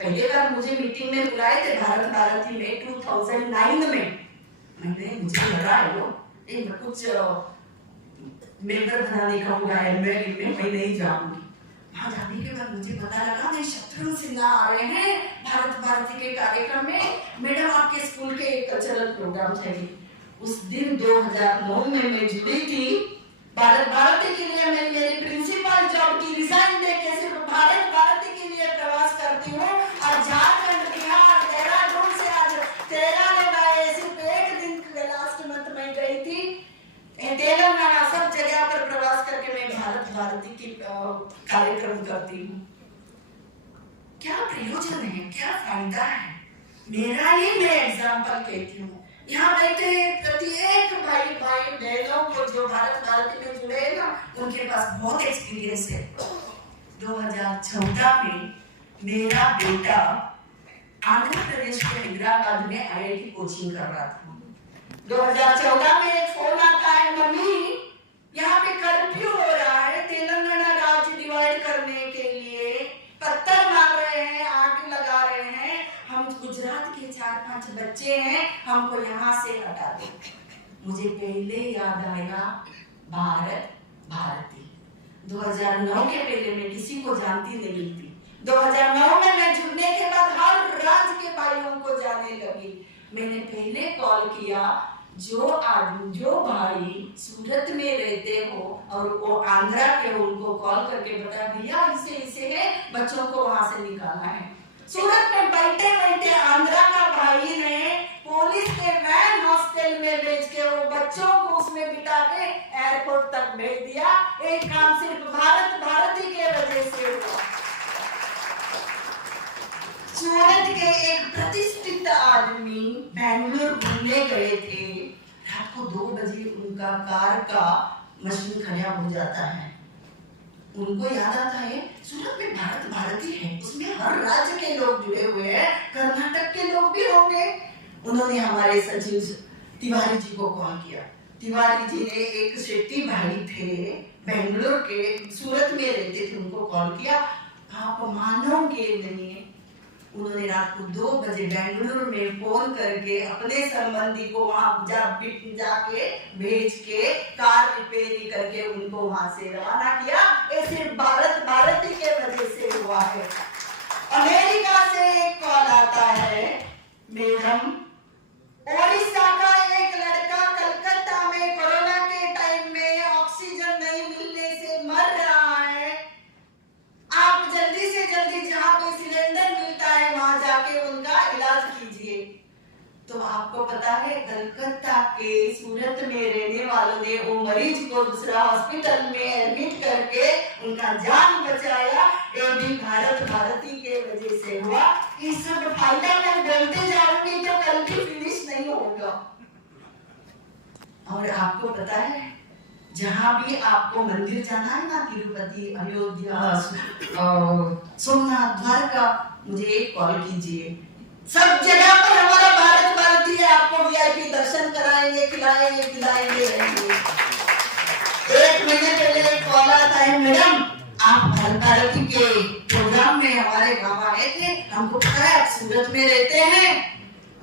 पहले बार मुझे मीटिंग में बुलाए थे भारत भारती में 2009 में। मुझे लगा कुछ मेंबर बनाने का होगा एमएलए में, मैं नहीं जाऊंगी। वहां जाने के बाद मुझे पता लगा नहीं, शत्रुघ्न सिन्हा आ रहे हैं भारत भारती के कार्यक्रम में, मैडम आपके स्कूल के एक कल्चरल प्रोग्राम चाहिए। उस दिन 2009 में मैं जुड़ी थी भारत भारती के लिए। मैं मेरी प्रिंसिपल जॉब की रिजाइन देके सिर्फ भारत भारती के लिए प्रवास करती हूँ। और झारखंड, बिहार, देहरादून से आज 13 लोग आए। सिर्फ एक दिन लास्ट मंथ में गई थी तेलंगाना, सब जगह पर प्रवास करके मैं भारत भारती की कार्यक्रम करती हूँ। क्या प्रयोजन है, क्या फायदा है? मेरा ही मैं एग्जाम्पल कहती हूँ। यहाँ बैठे प्रत्येक भाई भाई बहनों को जो भारत भारती में जुड़े हैं ना, उनके पास बहुत एक्सपीरियंस है। 2014 में मेरा बेटा आंध्र प्रदेश के हैदराबाद में IIT कोचिंग कर रहा था। 2014 में एक फोन आता है, मम्मी यहाँ पे कर्फ्यू हो रहा है, तेलंगाना राज्य डिवाइड करने के लिए पत्थर मार रहे हैं, आग लगा रहे हैं, हम गुजरात के 4-5 बच्चे हैं, हमको यहाँ से हटा दो। मुझे पहले याद आया भारत भारती। 2009 के पहले मैं किसी को जानती नहीं थी। 2009 में मैं जुड़ने के बाद हर राज्य के भाइयों को जानने लगी। मैंने पहले कॉल किया, जो आदमी, जो भाई सूरत में रहते हो और वो आंध्रा के, उनको कॉल करके बता दिया इसे इसे है, बच्चों को वहां से निकालना है। सूरत में बैठे बैठे आंध्रा का भाई ने पुलिस के वैन हॉस्टल में भेज के वो बच्चों को उसमें बिठा के एयरपोर्ट तक भेज दिया। एक काम सिर्फ भारत भारती के वजह से हुआ। सूरत के एक प्रतिष्ठित आदमी बेंगलुरु घूमने गए थे। रात को 2 बजे उनका कार का मशीन खराब हो जाता है। उनको याद आता है सूरत में भारत भारती है, उसमें हर राज्य के लोग जुड़े हुए हैं, कर्नाटक के लोग भी होंगे। उन्होंने हमारे सचिव तिवारी जी को कॉल किया। तिवारी जी ने एक शेट्टी भाई थे बेंगलुरु के, सूरत में रहते थे, उनको कॉल किया। आप मानोगे नहीं, उन्होंने रात को 2 बजे बेंगलुरु में फोन करके अपने संबंधी को वहां जाके भेज के कार रिपेयरिंग करके उनको वहां से रवाना किया। ये सिर्फ भारत भारती के वजह से हुआ है। अमेरिका से एक कॉल आता है, मैडम ओडिशा का एक लड़का कलकत्ता में कोरोना के टाइम में ऑक्सीजन नहीं मिलने से मर रहा है, आप जल्दी से जल्दी जहाँ पे सिलेंडर मिलता है वहां जाके उनका इलाज कीजिए। तो आपको पता है कलकत्ता के सूरत में रहने वालों ने वो मरीज को दूसरा हॉस्पिटल में एडमिट करके उनका जान बचाया। ये भी भारत भारती के वजह से हुआ। ये सब फायदा मैं बोलते जाऊंगी तो कल भी फिनिश नहीं होगा। और आपको पता है जहाँ भी आपको मंदिर जाना है ना, तिरुपति, अयोध्या, सोमनाथ, द्वारका, मुझे एक कॉल कीजिए। सब जगह पर हमारा भारत भारती है, आपको VIP दर्शन कराएंगे, खिलाएंगे पिलाएंगे रहेंगे। 1 महीने पहले एक कॉल आता है, मैडम आप भारत भारती के प्रोग्राम में हमारे गाँव आए थे, हमको पता है आप सूरत में रहते हैं,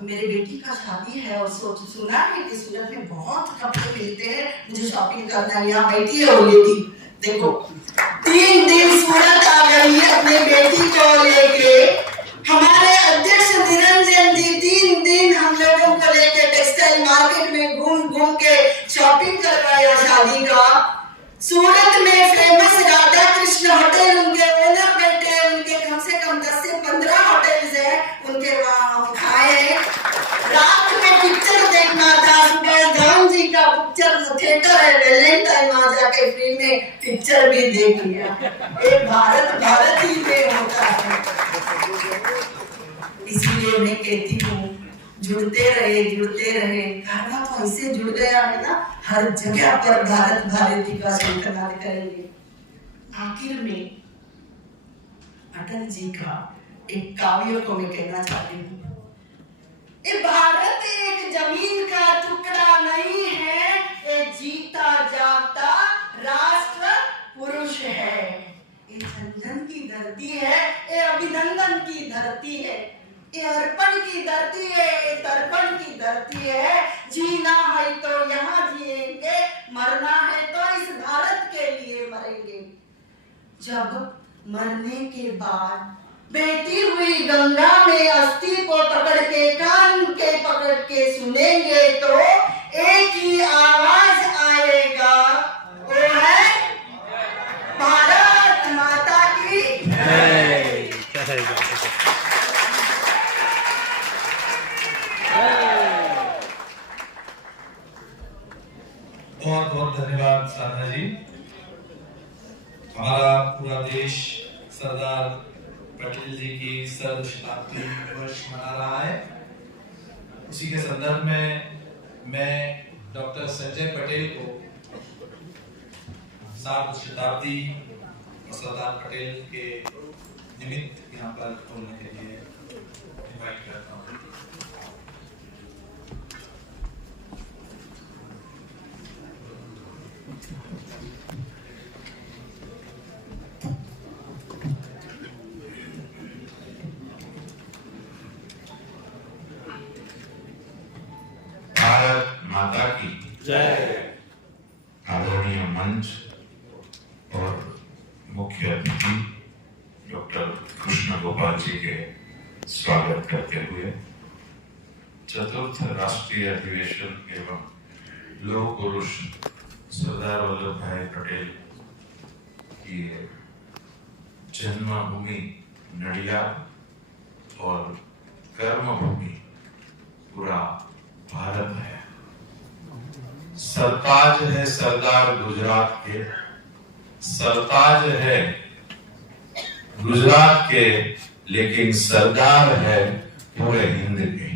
मेरी बेटी का शादी है और सुना है कि सूरत में बहुत कपड़े मिलते हैं, मुझे शॉपिंग करना है। यहाँ बैठी है वो लेडी, देखो 3 दिन सूरत आ गई है अपने बेटी को लेके। हमारे अध्यक्ष निरंजन जी 3 दिन हम लोगों को लेके टेक्सटाइल मार्केट में घूम घूम के शॉपिंग करवाया शादी का। सूरत में फेमस राधा कृष्ण होटल, उनके ओनर बैठे, उनके कम से कम 10 से 15 होटल्स हैं, उनके वहाँ हम खाए। रात में पिक्चर देखना था, सुबह राम जी का पिक्चर थिएटर है वैलेंटाइन, वहाँ जाके फ्री में पिक्चर भी देख लिया। ये भारत भारती में होता है। इसीलिए मैं कहती हूँ जुड़ते रहे। गाना तो ऐसे जुड़ गया है ना, हर जगह पर भारत भारती का शंखनाद करेंगे। आखिर में अटल जी का एक काव्य को मैं कहना चाहती हूँ। ये भारत एक जमीन का टुकड़ा नहीं है, ये जीता जागता राष्ट्र पुरुष है। ये झंझन की धरती है, ये अभिनंदन की धरती है, ये अर्पण की धरती है, ये तर्पण की धरती है। जीना है तो यहाँ जिएंगे, मरना है तो इस भारत के लिए मरेंगे। जब मरने के बाद बहती हुई गंगा में अस्थि को पकड़ के कान के पकड़ के सुनेंगे तो एक ही आवाज आएगा, वो है भारत माता की जय। बहुत बहुत धन्यवाद साधना जी। हमारा पूरा देश सरदार पटेल जी की शताब्दी वर्ष मना रहा है। उसी के संदर्भ में मैं डॉक्टर संजय पटेल को शताब्दी और सरदार पटेल के निमित्त यहाँ पर बोलने के लिए इनवाइट करता हूँ। भारत माता की जय। आदरणीय मंच और मुख्य अतिथि डॉक्टर कृष्ण गोपाल जी के स्वागत करते हुए चतुर्थ राष्ट्रीय अधिवेशन एवं लौह पुरुष सरदार वल्लभ भाई पटेल की जन्मभूमि नडियाद और कर्मभूमि पूरा भारत है। सरताज है सरदार गुजरात के, सरताज है गुजरात के, लेकिन सरदार है पूरे हिंद के।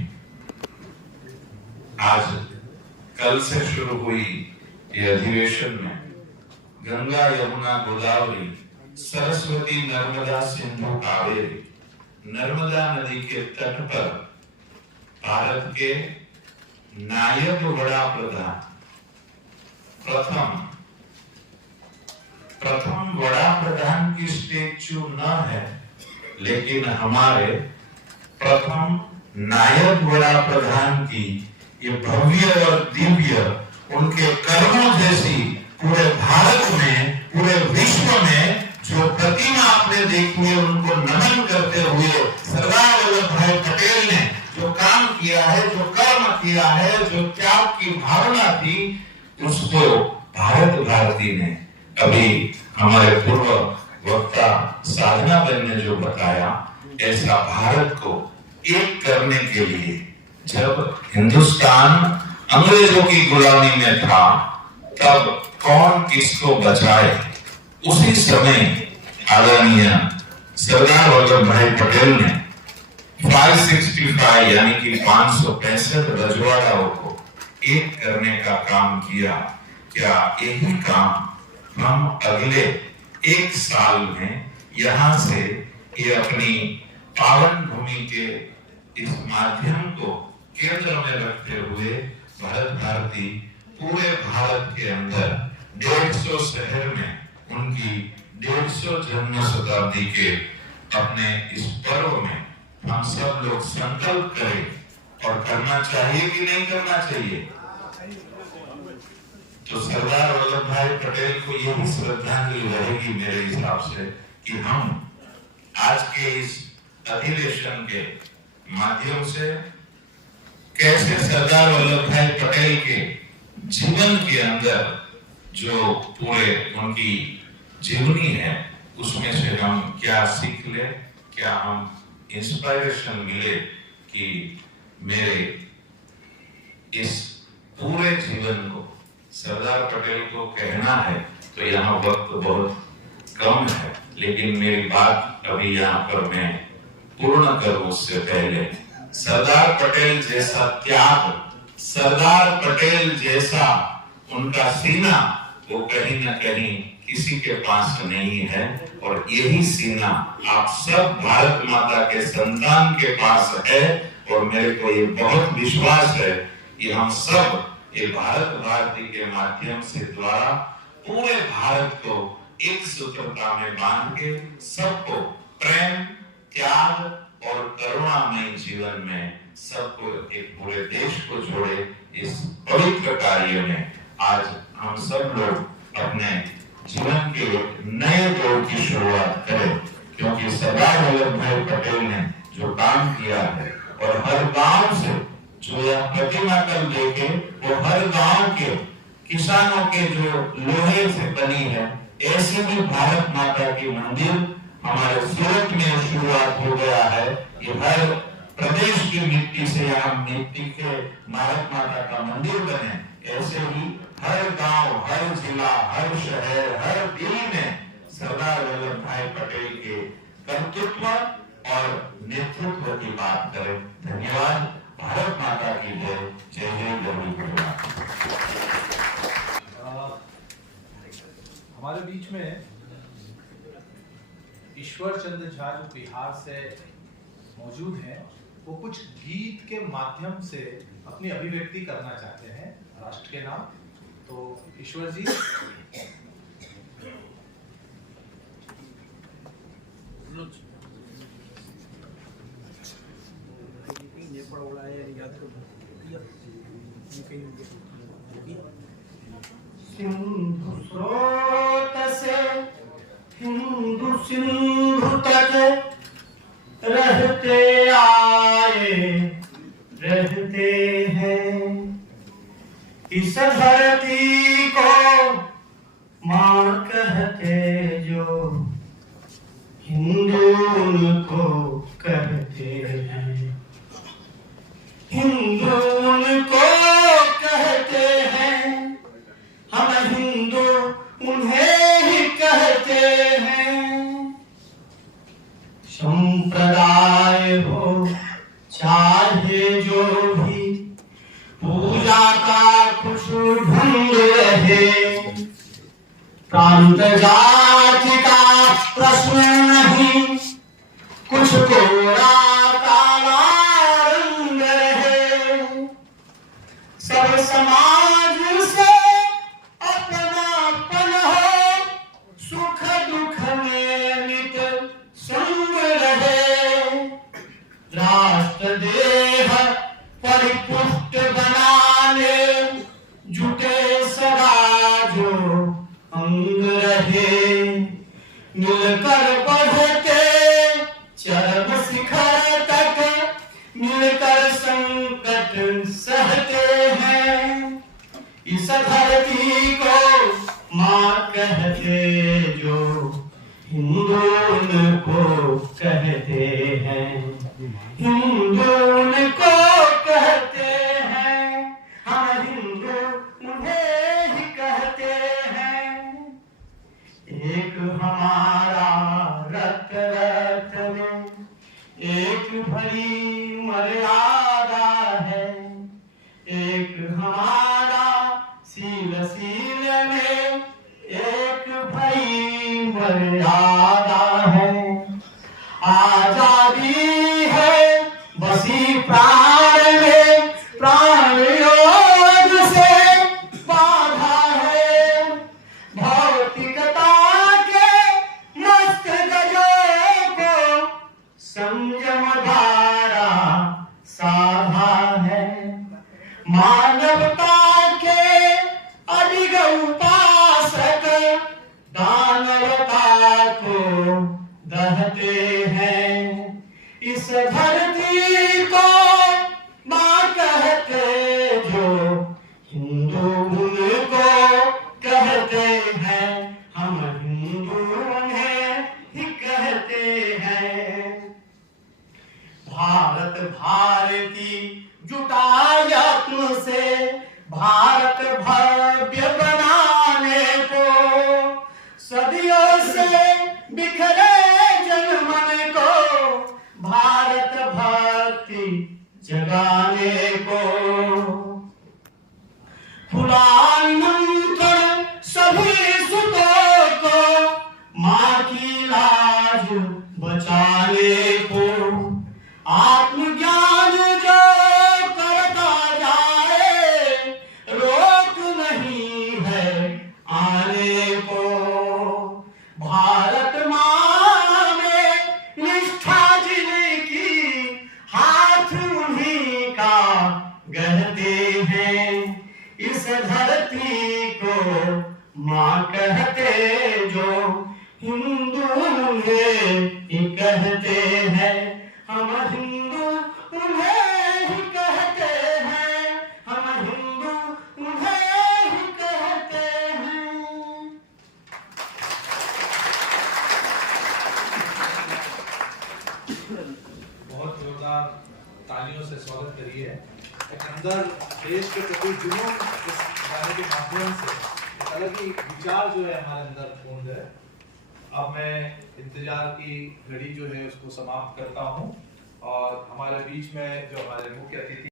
आज कल से शुरू हुई ये अधिवेशन में गंगा यमुना गोदावरी सरस्वती नर्मदा सिंधु कावेरी नर्मदा नदी के तट पर भारत के नायब बड़ा प्रधान प्रथम बड़ा प्रधान की स्टेच्यू न है, लेकिन हमारे प्रथम नायब बड़ा प्रधान की ये भव्य और दिव्य उनके कर्मों जैसी पूरे भारत में पूरे विश्व में जो प्रतिमा आपने देखी है, उनको नमन करते हुए सरदार वल्लभ भाई पटेल ने जो काम किया है, जो कर्म किया है, जो त्याग की भावना थी, उसको भारत भारती ने अभी हमारे पूर्व वक्ता साधना बहन ने जो बताया, ऐसा भारत को एक करने के लिए जब हिंदुस्तान अंग्रेजों की गुलामी में था, तब कौन किसको बचाए, उसी समय आदरणीय सरदार वल्लभ भाई पटेल ने 565 यानी कि 565 रजवाड़ाओं को एक करने का काम किया। क्या यही काम हम अगले एक साल में यहाँ से ये अपनी पावन भूमि के इस माध्यम को केंद्र में रखते हुए भारत भारती पूरे भारत के अंदर 150 शहर में उनकी 150 जन्म शताब्दी के अपने इस पर्व में हम सब लोग संकल्प करें और करना चाहिए कि नहीं करना चाहिए। तो सरदार वल्लभ भाई पटेल को यही श्रद्धांजलि रहेगी मेरे हिसाब से कि हम आज के इस अधिवेशन के माध्यम से कैसे सरदार वल्लभ भाई पटेल के जीवन के अंदर जो पूरे उनकी जीवनी है, उसमें से हम क्या सीख ले, क्या हम इंस्पायरेशन मिले कि मेरे इस पूरे जीवन को सरदार पटेल को कहना है तो यहाँ वक्त बहुत कम है, लेकिन मेरी बात अभी यहाँ पर मैं पूर्ण करूं उससे पहले सरदार पटेल जैसा त्याग, सरदार पटेल जैसा उनका सीना वो कहीं न कहीं किसी के पास नहीं है। और यही सीना आप सब भारत माता के संतान के पास है। और मेरे को ये बहुत विश्वास है कि हम सब ये भारत भारती के माध्यम से द्वारा पूरे भारत को एक सूत्रता में बांध के सबको प्रेम, त्याग और करुणामय जीवन में सबको एक पूरे देश को जोड़े, इस पवित्र कार्य में आज हम सब लोग अपने जीवन के नए दौर की शुरुआत करें। क्योंकि सरदार वल्लभ भाई पटेल ने जो काम किया है और हर गांव से जो यह प्रतिमा कल देखे वो हर गांव के किसानों के जो लोहे से बनी है, ऐसे भी भारत माता की मंदिर हमारे सूरत में शुरुआत हो गया है। ये हर प्रदेश की मिट्टी से यहाँ मिट्टी के भारत माता का मंदिर बने, ऐसे ही हर गांव, हर जिला, हर शहर, हर दिल्ली में सरदार वल्लभ भाई पटेल के कर्तृत्व और नेतृत्व की बात करें। धन्यवाद। भारत माता की जय। जय जय गौरी। हमारे बीच में ईश्वर चंद्र झा जो बिहार से मौजूद हैं, वो कुछ गीत के माध्यम से अपनी अभिव्यक्ति करना चाहते हैं राष्ट्र के नाम। तो ईश्वर जी, सिंधु स्रोत से हिंदू सिंधु तक रहते आए रहते हैं, इस धरती को मां कहते जो हिंदू उनको कहते हैं, हिंदू उनको कहते हैं, हम हिंदू उन्हें ही कहते हैं। संप्रदाय हो चाहे जो भी, पूजा का कुछ ढंग रहे, प्रांत जाति का प्रश्न नहीं, कुछ कोरा काला रंग रहे, सब समाज से अपनापन हो, सुख दुख में नित संग रहे, राष्ट्र देह परिपुष्ट बनाने जुटे सदा जो अंग रहे, मिलकर बढ़ते चरम शिखर तक, मिलकर संकट सहते हैं, इस धरती को मां कहते जो हिंदू उनको कहते हैं, हिंदू उनको कहते हैं, हम हिंदू उन्हें ही कहते हैं। एक हमारा रक्त रक्त में एक भरी मर्यादा है, एक हमारा सील सील में एक भरी मर्यादा है, आजादी है बसी प्राण में, प्राण योग से बाधा है, भौतिकता के मस्त गजों को संयम धारा साधा है, मानवता के अधिक उपासक दानवता को दहते हैं, इस धरती को मां कहते जो हिंदू उनको कहते हैं, हम हिंदू उन्हें ही कहते हैं। भारत भारती जुटा यत्न से भारत भव्य बनाने को, सदियों से बिखरे जनमन को भारत माँ कहते जो हिंदू उन्हें ही कहते हैं, हम हिंदू उन्हें ही कहते हैं, हम हिंदू उन्हें ही कहते हैं। बहुत जोरदार तालियों से स्वागत करिए। एक अंदर देश के प्रति जुनून इस गाने के माध्यम से एक अलग ही विचार जो है हमारे अंदर पूर्ण है। अब मैं इंतजार की घड़ी जो है उसको समाप्त करता हूं और हमारे बीच में जो हमारे मुख्य अतिथि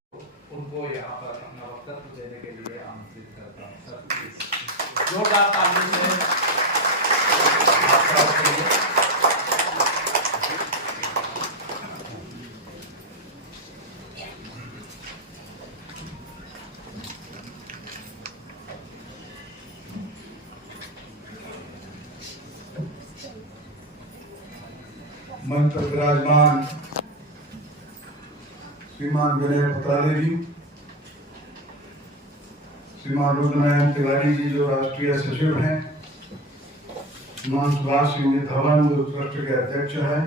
उनको यहाँ पर अपना वक्तव्य देने के लिए आमंत्रित करता हूँ। सर प्लीज जोरदार तालियों से मंच पर विराजमान श्रीमान विनय पताले जी, श्रीमान रुद्रनारायण तिवारी जी जो राष्ट्रीय सचिव हैं, श्रीमान सुभाष सिंह धवन जो ट्रस्ट के अध्यक्ष हैं,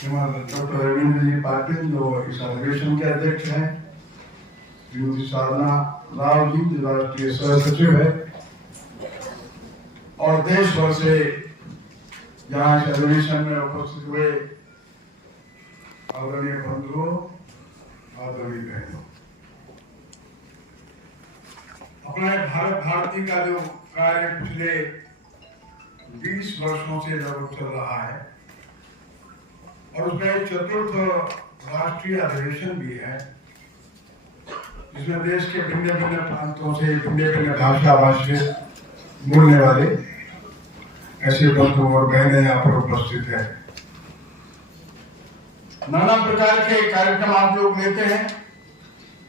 श्रीमान डॉक्टर रविंद्र जी पाटिल जो इस अधिवेशन के अध्यक्ष हैं, श्रीमती साधना राव जी जो राष्ट्रीय सह सचिव है, और देश भर से यहाँ इस अधिवेशन में उपस्थित हुए आदरणीय बंधुओं, आदरणीय बहनों, अपने भारत भारती का जो कार्य पिछले 20 वर्षों से लगभग चल रहा है और उसमें चतुर्थ राष्ट्रीय अधिवेशन भी है जिसमें देश के भिन्न भिन्न प्रांतों से भिन्न भिन्न भाषा भाषी बोलने वाले ऐसे बंधु और बहनें यहाँ पर उपस्थित है। नाना प्रकार के कार्यक्रम आप लोग लेते हैं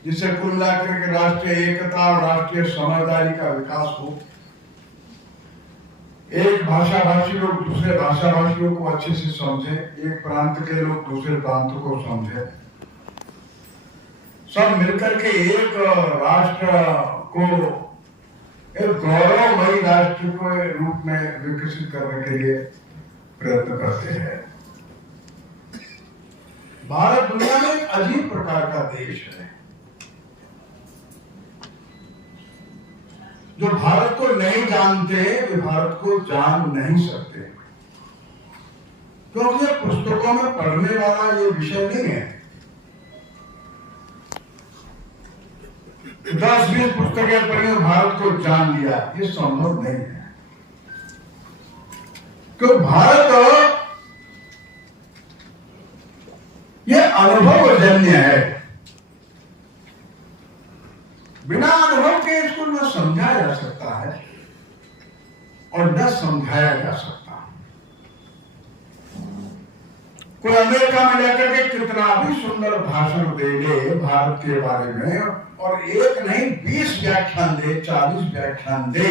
जिससे कुल मिलाकर के राष्ट्रीय एकता और राष्ट्रीय समझदारी का विकास हो। एक भाषा भाषी लोग दूसरे भाषा भाषियों को अच्छे से समझे, एक प्रांत के लोग दूसरे प्रांत को समझे, सब मिलकर के एक राष्ट्र को एक गौरवमयी राष्ट्र के रूप में विकसित करने के लिए प्रयत्न करते हैं। भारत दुनिया में एक अजीब प्रकार का देश है जो भारत को नहीं जानते वे भारत को जान नहीं सकते, क्योंकि ये पुस्तकों में पढ़ने वाला ये विषय नहीं है। 10-20 पुस्तकें पढ़ी भारत को जान लिया, ये संभव नहीं है। क्यों? भारत ये अनुभवजन्य है, बिना अनुभव के इसको न समझा जा सकता है और न समझाया जा सकता। कोई अमेरिका में जाकर के कितना भी सुंदर भाषण दे भारत के बारे में और एक नहीं 20 व्याख्यान दे, 40 व्याख्यान दे,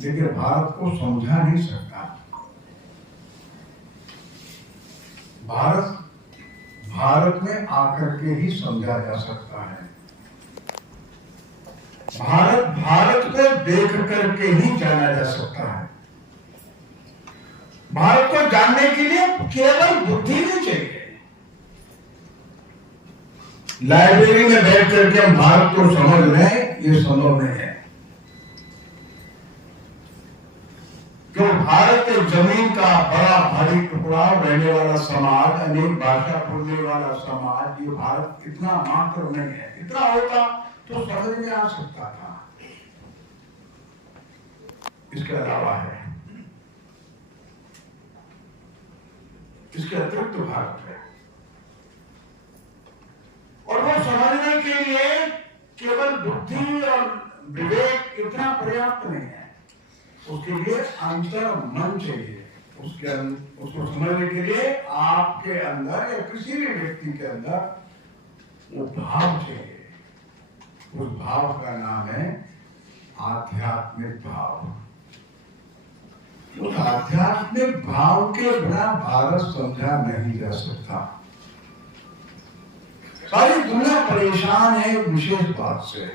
लेकिन भारत को समझा नहीं सकता। भारत में आकर के ही समझा जा सकता है। भारत को देख करके ही जाना जा सकता है। भारत को जानने के लिए केवल बुद्धि नहीं चाहिए। लाइब्रेरी में बैठ करके हम भारत को समझ लें, ये संभव नहीं है। क्यों? भारत के जमीन का बड़ा भारी टुकड़ा रहने वाला समाज, अनेक भाषा बोलने वाला समाज, ये भारत इतना मात्र नहीं है। इतना होता तो समझ में आ सकता था। इसके अलावा है, इसके अतिरिक्त भारत है और वो समझने के लिए केवल बुद्धि और विवेक इतना पर्याप्त नहीं है। उसके लिए अंतर मन चाहिए। उसको समझने के लिए आपके अंदर या किसी भी व्यक्ति के अंदर वो भाव चाहिए। उस भाव का नाम है आध्यात्मिक भाव। उस आध्यात्मिक भाव के बिना भारत समझा नहीं जा सकता। सारी दुनिया परेशान है विशेष बात से।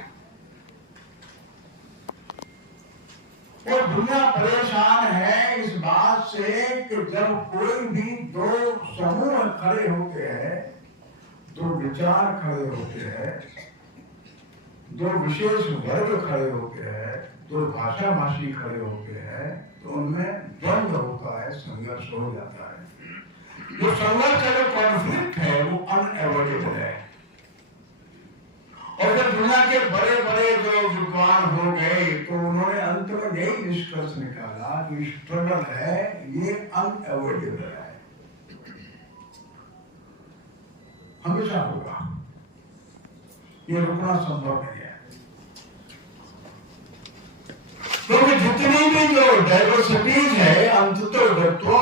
और दुनिया परेशान है इस बात से कि जब कोई भी दो समूह खड़े होते हैं, दो विचार खड़े होते हैं, दो विशेष वर्ग खड़े होते हैं, दो भाषा भाषी खड़े होते हैं, तो उनमें द्वंद्व होता है, संघर्ष हो जाता है। जो संघर्ष का जो कॉन्फ्लिक्ट है वो अनएवॉइडेबल है। और जब दुनिया के बड़े बड़े जो विद्वान हो गए तो उन्होंने अंत में यही निष्कर्ष निकाला कि स्ट्रगल है ये अनएवॉइडेबल है, हमेशा होगा, ये रुकना संभव नहीं है। क्योंकि जितनी भी जो डाइवर्सिटीज है अंततः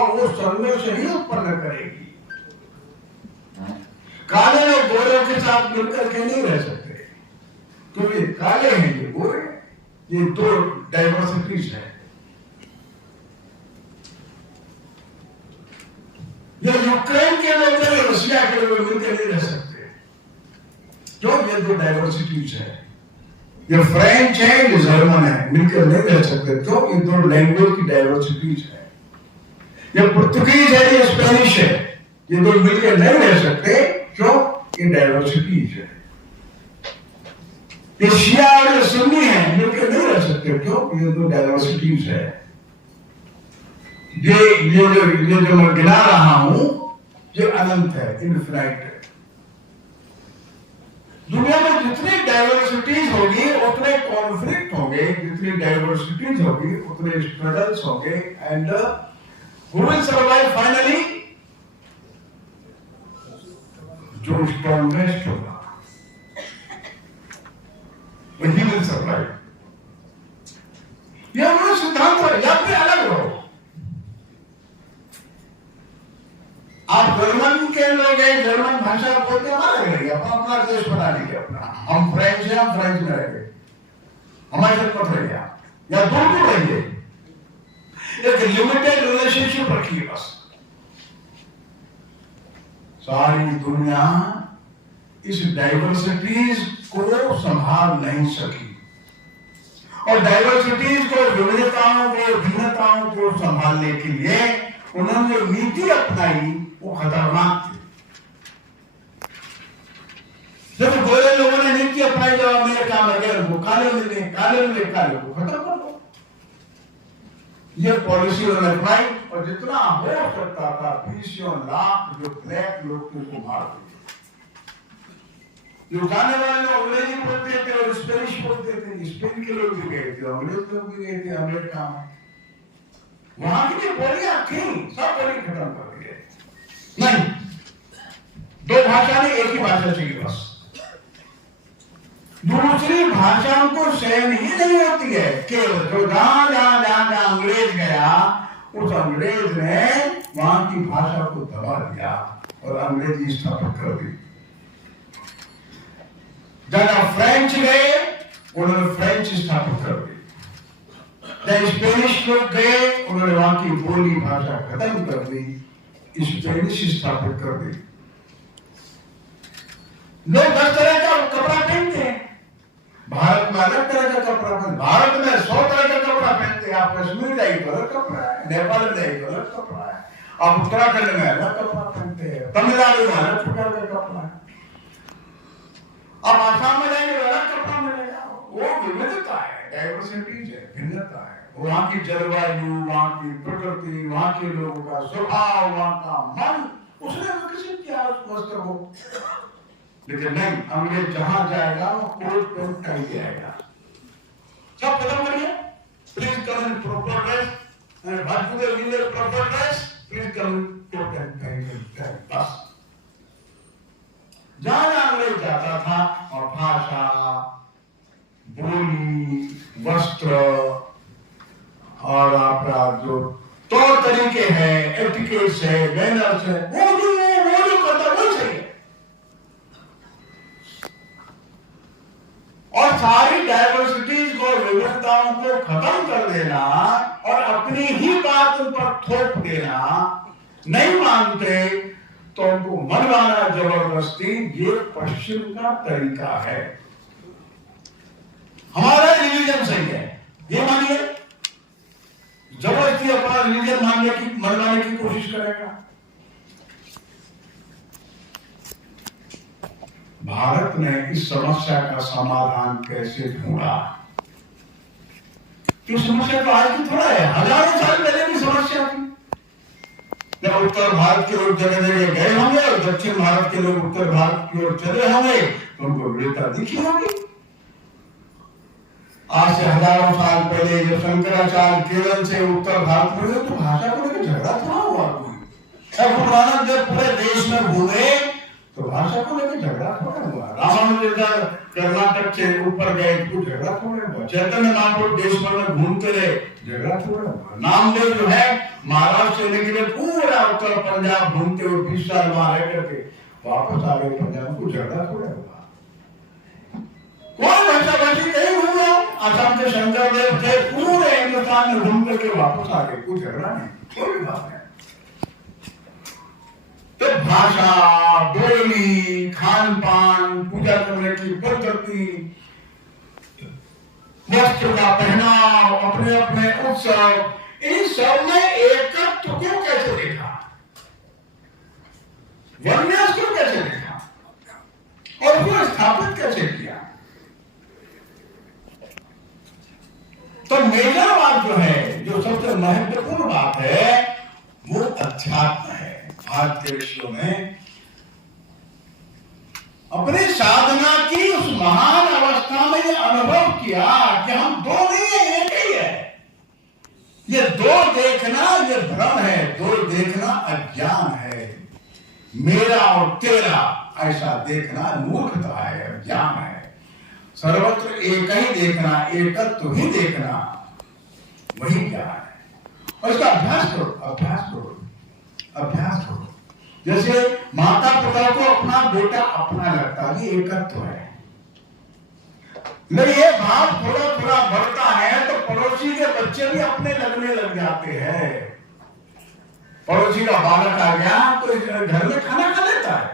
वो संघर्ष ही उत्पन्न करेगी। काले लोग गोरों के साथ मिलकर के नहीं रह सकते, क्योंकि काले हैं ये गोरे, ये दो डाइवर्सिटीज है। ये यूक्रेन के लोग रशिया के लोग मिलकर नहीं रह सकते, क्यों? ये दो डाइवर्सिटीज है। ये फ्रेंच है, ये जर्मन है, मिलकर नहीं रह सकते, क्यों? ये दो लैंग्वेज की डाइवर्सिटीज है। ये पुर्तगीज है, ये स्पेनिश है, ये दो मिलकर नहीं रह सकते, क्यों? ये डाइवर्सिटीज है। ये शिया और ये सुन्नी है, मिलकर नहीं रह सकते, क्यों? ये दो डाइवर्सिटीज है। ये जो मैं गिना रहा हूं ये अनंत है, इनफिनाइट है। दुनिया में जितनी डाइवर्सिटीज होगी उतने कॉन्फ्लिक्ट होंगे, जितनी डाइवर्सिटीज होगी उतने स्ट्रगल्स होंगे, and who will survive finally? जो स्ट्रॉन्गेस्ट होगा वही विल सर्वाइव। यह हमारा सिद्धांत है, या फिर अलग हो। आप जर्मन के लोग हैं, जर्मन भाषा बोलते हमारे रहेंगे, अपना देश बना लीजिए अपना। हम फ्रेंच हैं, हम फ्रेंच में रहेंगे, हमारे साथ मत रहिए या दूर रहिए। एक लिमिटेड रिलेशनशिप रखिए बस। सारी दुनिया इस डाइवर्सिटीज को संभाल नहीं सकी, और डाइवर्सिटीज को, विविधताओं को, भिन्नताओं को संभालने के लिए उन्होंने जो नीति अपनाई वो खतरनाक थी। जब गोरे लोगों ने नीति अपनाई, जब अमेरिका में गए वो काले मिले, काले मिले, काले को खत्म कर दो, ये पॉलिसी उन्होंने अपनाई। और जितना हो सकता था 20 लाख जो ब्लैक लोग को मार दिए। जो जाने वाले लोग अंग्रेजी बोलते थे और स्पेनिश बोलते थे, स्पेन के लोग भी गए थे, अंग्रेज लोग भी गए थे अमेरिका में, वहां की जो बोलियां थी सब बोली खत्म कर दिए। नहीं, दो भाषा नहीं, एक ही भाषा चाहिए बस। दूसरी भाषाओं को सहन ही नहीं होती है। केवल जो जहां अंग्रेज गया उस अंग्रेज ने वहां की भाषा को दबा दिया और अंग्रेजी स्थापित कर दी। जहां फ्रेंच गए उन्होंने फ्रेंच स्थापित कर दी, जब स्पेनिश लोग गए उन्होंने वहां की बोली भाषा खत्म कर दी, स्पेनिश स्थापित कर दी। लोग 10 तरह का कपड़ा पहनते हैं, भारत में अलग तरह का कपड़ा पहनते, भारत में 100 तरह का कपड़ा पहनते हैं। आप कश्मीर में एक अलग कपड़ा है, नेपाल में एक अलग कपड़ा है, आप उत्तराखंड में अलग कपड़ा पहनते हैं, तमिलनाडु में अलग प्रकार का कपड़ा है, अब आसाम में जाएंगे अलग कपड़ा मिलेगा। वो विविधता है, डाइवर्सिटीज है, भिन्नता है। वहां की जलवायु, वहां की प्रकृति, वहां के लोगों का स्वभाव, वहां का मन, उसने विकसित किया उस वस्त्र को। लेकिन नहीं, अंग्रेज जहां जाएगा वो कोट पैंट पहन के आएगा। सब खत्म करिए, please come in proper dress, and Bhajpa leader proper dress, please come in coat pant पहन के, बस। जहां अंग्रेज जाता था और भाषा, बोली, वस्त्र और आपका जो तौर तरीके हैं, एटिकेट्स है, मैनर्स है, वो जो करता वो चाहिए। और सारी डाइवर्सिटीज को, विविधताओं को खत्म कर देना और अपनी ही बात उन पर थोप देना, नहीं मानते तो उनको मनवाना जबरदस्ती, ये पश्चिम का तरीका है। हमारा रिलीजन सही है, ये मानिए, रिलीजन मनवाने की कोशिश करेगा। भारत ने इस समस्या का समाधान कैसे ढूंढा? ये समस्या तो आज की थोड़ा है, हजारों साल पहले की समस्या थी। जब उत्तर भारत के लोग जगह जगह गए होंगे और दक्षिण भारत के लोग उत्तर भारत की ओर चले होंगे तो उनको विविधता दिखी होगी। आज से हजारों साल पहले जब शंकराचार्य केरल से उत्तर भारत में गए तो भाषा को लेकर झगड़ा थोड़ा हुआ कोई। गुरु नानक जब पूरे देश में घूमे तो भाषा को लेकर झगड़ा थोड़ा हुआ। रामानुजन कर्नाटक से ऊपर गए तो झगड़ा थोड़ा हुआ। चैतन्य महाप्रभु देश भर में घूमते रहे, झगड़ा थोड़ा हुआ। नामदेव जो है महाराष्ट्र से लेकर पूरा उत्तर पंजाब घूमते हुए 20 साल वहां रह करके वापस आ गए पंजाब को, झगड़ा थोड़ा हुआ। कोई भाषा भाषी नहीं हुआ। असम के शंकरदेव थे, पूरे हिंदुस्तान में घूम करके वापस आ गए, कोई झगड़ा नहीं, कोई बात नहीं। तो भाषा, बोली, खान पान, पूजा करने की पद्धति, वस्त्र का पहनाव, अपने अपने उत्सव, इन सब में एकत्व को कैसे देखा, वन्यास को कैसे देखा और उसको स्थापित कैसे किया? तो मेजर बात जो है, जो सबसे महत्वपूर्ण बात है, वो अध्यात्म है। आज के विश्व में अपनी साधना की उस महान अवस्था में ये अनुभव किया कि हम दो नहीं है, एक ही है। ये दो देखना ये भ्रम है, दो देखना अज्ञान है। मेरा और तेरा ऐसा देखना मूर्खता है, अज्ञान है। सर्वत्र एक ही देखना, एकत्व ही देखना, वही ज्ञान है। और इसका अभ्यास करो, अभ्यास करो, अभ्यास करो। जैसे माता पिता को अपना बेटा अपना लगता है, ये एकत्व है। लेकिन ये भाव थोड़ा थोड़ा बढ़ता है तो पड़ोसी के बच्चे भी अपने लगने लग जाते हैं। पड़ोसी का बालक आ गया तो घर में खाना खा लेता है,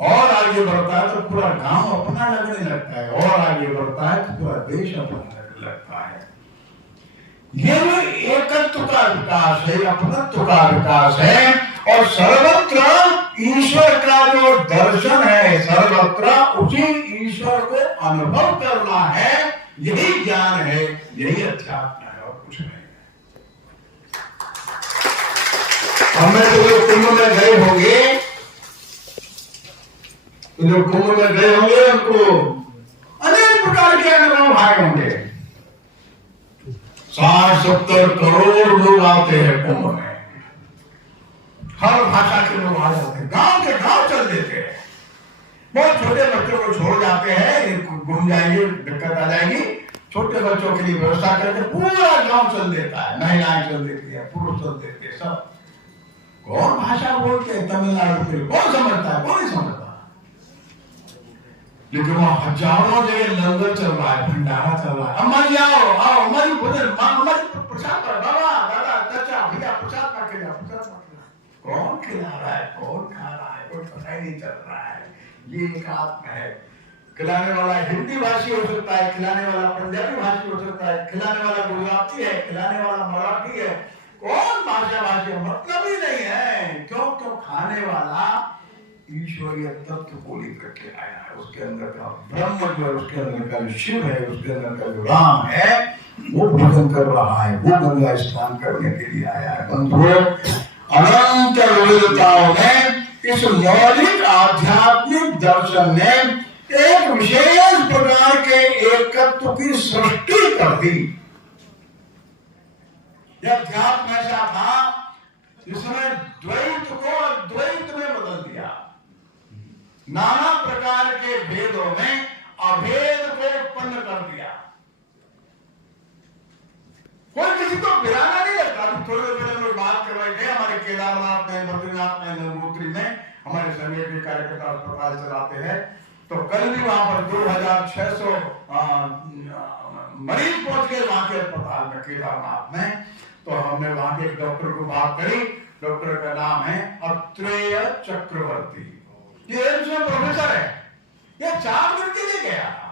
और आगे बढ़ता है तो पूरा गांव अपना लगने लगता है, और आगे बढ़ता है तो पूरा देश अपना लगने लगता है। ये एकत्व का विकास है, अपनत्व का विकास है। और सर्वत्र ईश्वर का जो दर्शन है, सर्वत्र उसी ईश्वर को अनुभव करना है, यही ज्ञान है, यही अध्यात्म है, और कुछ नहीं है। हमें तो जो कुंभ में गए होंगे, जो कुंभ में गए होंगे उनको अनेक प्रकार के अनुभव आए होंगे। 60-70 करोड़ लोग आते हैं कुंभ में, हर भाषा के लोग आ जाते हैं, गांव के गांव चल देते हैं। बहुत छोटे बच्चों को छोड़ जाते हैं, घूम जाएंगे, दिक्कत आ जाएगी, छोटे बच्चों के लिए व्यवस्था करके पूरा गांव चल देता है, महिलाएं चल देती है, पुरुष चल देते हैं, सब। कौन भाषा बोलते हैं तमिलनाडु के, कौन समझता है, कौन नहीं समझता। लेकिन वहां हजारों जगह लंगर चल रहा है, भंडारा चल रहा है। अम्मा जी आओ, आओ अम्मा जी, भोजन, अम्मा जी प्रसाद, बाबा दादा चाचा भैया प्रसाद पा के जाओ, प्रसाद पा के जाओ। कौन खिला रहा है, कौन खा रहा है, कोई पता ही नहीं चल रहा है। ये एक आत्मा है। खिलाने वाला हिंदी भाषी हो सकता है, खिलाने वाला पंजाबी भाषी हो सकता है, खिलाने वाला गुजराती है, खिलाने वाला मराठी है, कौन भाषा भाषी है, मतलब ही नहीं है। क्यों? क्यों खाने वाला ईश्वरीय तत्व को लेकर के आया है। उसके अंदर का ब्रह्म जो है, उसके अंदर का जो शिव है, उसके अंदर का जो राम है, वो भोजन कर रहा है, वो गंगा स्नान करने के लिए आया है। बंधुओं, अनंत विविधताओं में इस मौलिक आध्यात्मिक दर्शन ने एक विशेष प्रकार के एकत्व की सृष्टि कर दी। यह अध्यात्म ऐसा था जिसने द्वैत को अद्वैत में बदल दिया, नाना प्रकार के भेदों में अभेद को उत्पन्न कर दिया। कोई किसी को गिराना नहीं लगता। थोड़ी देर पहले लोग बात कर रहे थे, हमारे केदारनाथ में, बद्रीनाथ में, गंगोत्री में हमारे संगठन के कार्यकर्ता अस्पताल चलाते हैं, तो कल भी वहां पर 2600 मरीज पहुंच गए वहां के अस्पताल में, केदारनाथ में। तो हमने वहां के एक डॉक्टर को बात करी, डॉक्टर का नाम है अत्रेय चक्रवर्ती, ये एम्स में प्रोफेसर है। ये 4 दिन के लिए गया था,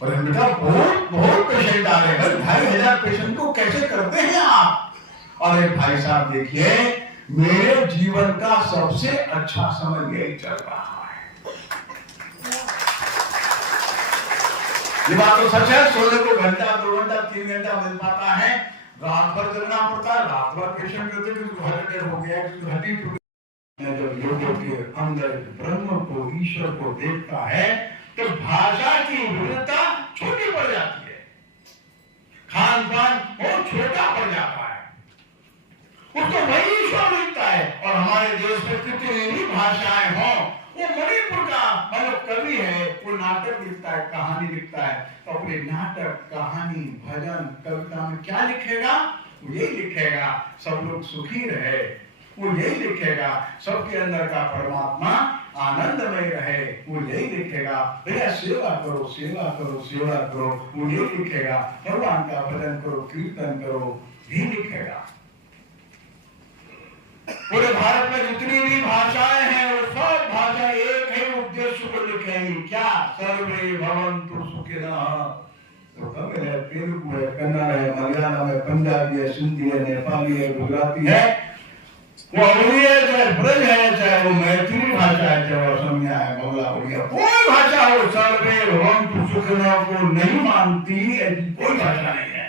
पर हमने कहा बहुत पेशेंट आ रहे हैं, 2500 पेशेंट को कैसे करते हैं आप? अरे भाई साहब देखिए, मेरे जीवन का सबसे अच्छा समय यही चल रहा है। ये बात तो सच है, सोने को घंटा 2 घंटा 3 घंटा मिल पाता है, रात भर जगना पड़ता है, रात भर पेशेंट होते हैं, किसी हार्ट अटैक हो गया, किसी हड्डी टूट गई। जब लोगों के अंदर ब्रह्म को, ईश्वर को देखता है तो भाषा की विविधता छोटी पड़ जाती है, खान पान बहुत छोटा पड़ जाता है, उसको वही ईश्वर मिलता है। और हमारे देश में कितनी भी भाषाएं हों, वो मणिपुर का मतलब कवि है, वो नाटक लिखता है, कहानी लिखता है, तो अपने नाटक, कहानी, भजन, कविता में क्या लिखेगा? वो यही लिखेगा सब लोग सुखी रहे, वो यही लिखेगा सबके अंदर का परमात्मा आनंदमय रहे, वो यही लिखेगा भैया सेवा करो, सेवा करो, सेवा करो, वो यही लिखेगा भगवान का भजन करो, कीर्तन करो, यही लिखेगा। पूरे भारत में जितनी भी भाषाएं हैं वो सब भाषा एक ही उद्देश्य को लिखेंगी, क्या? सर्वे भवन्तु सुखिनः। तो तमिल है, तेलुगु है, कन्नड़ है, मलयालम है, पंजाबी है, सिंधी है, नेपाली है, गुजराती है, वो अवधी है, चाहे ब्रज है, चाहे वो मैथिली भाषा है, चाहे वो असमिया है, बंगला, उड़िया, कोई भाषा हो, सर्वे भवन्तु सुखिनः को नहीं मानती, कोई भाषा नहीं है,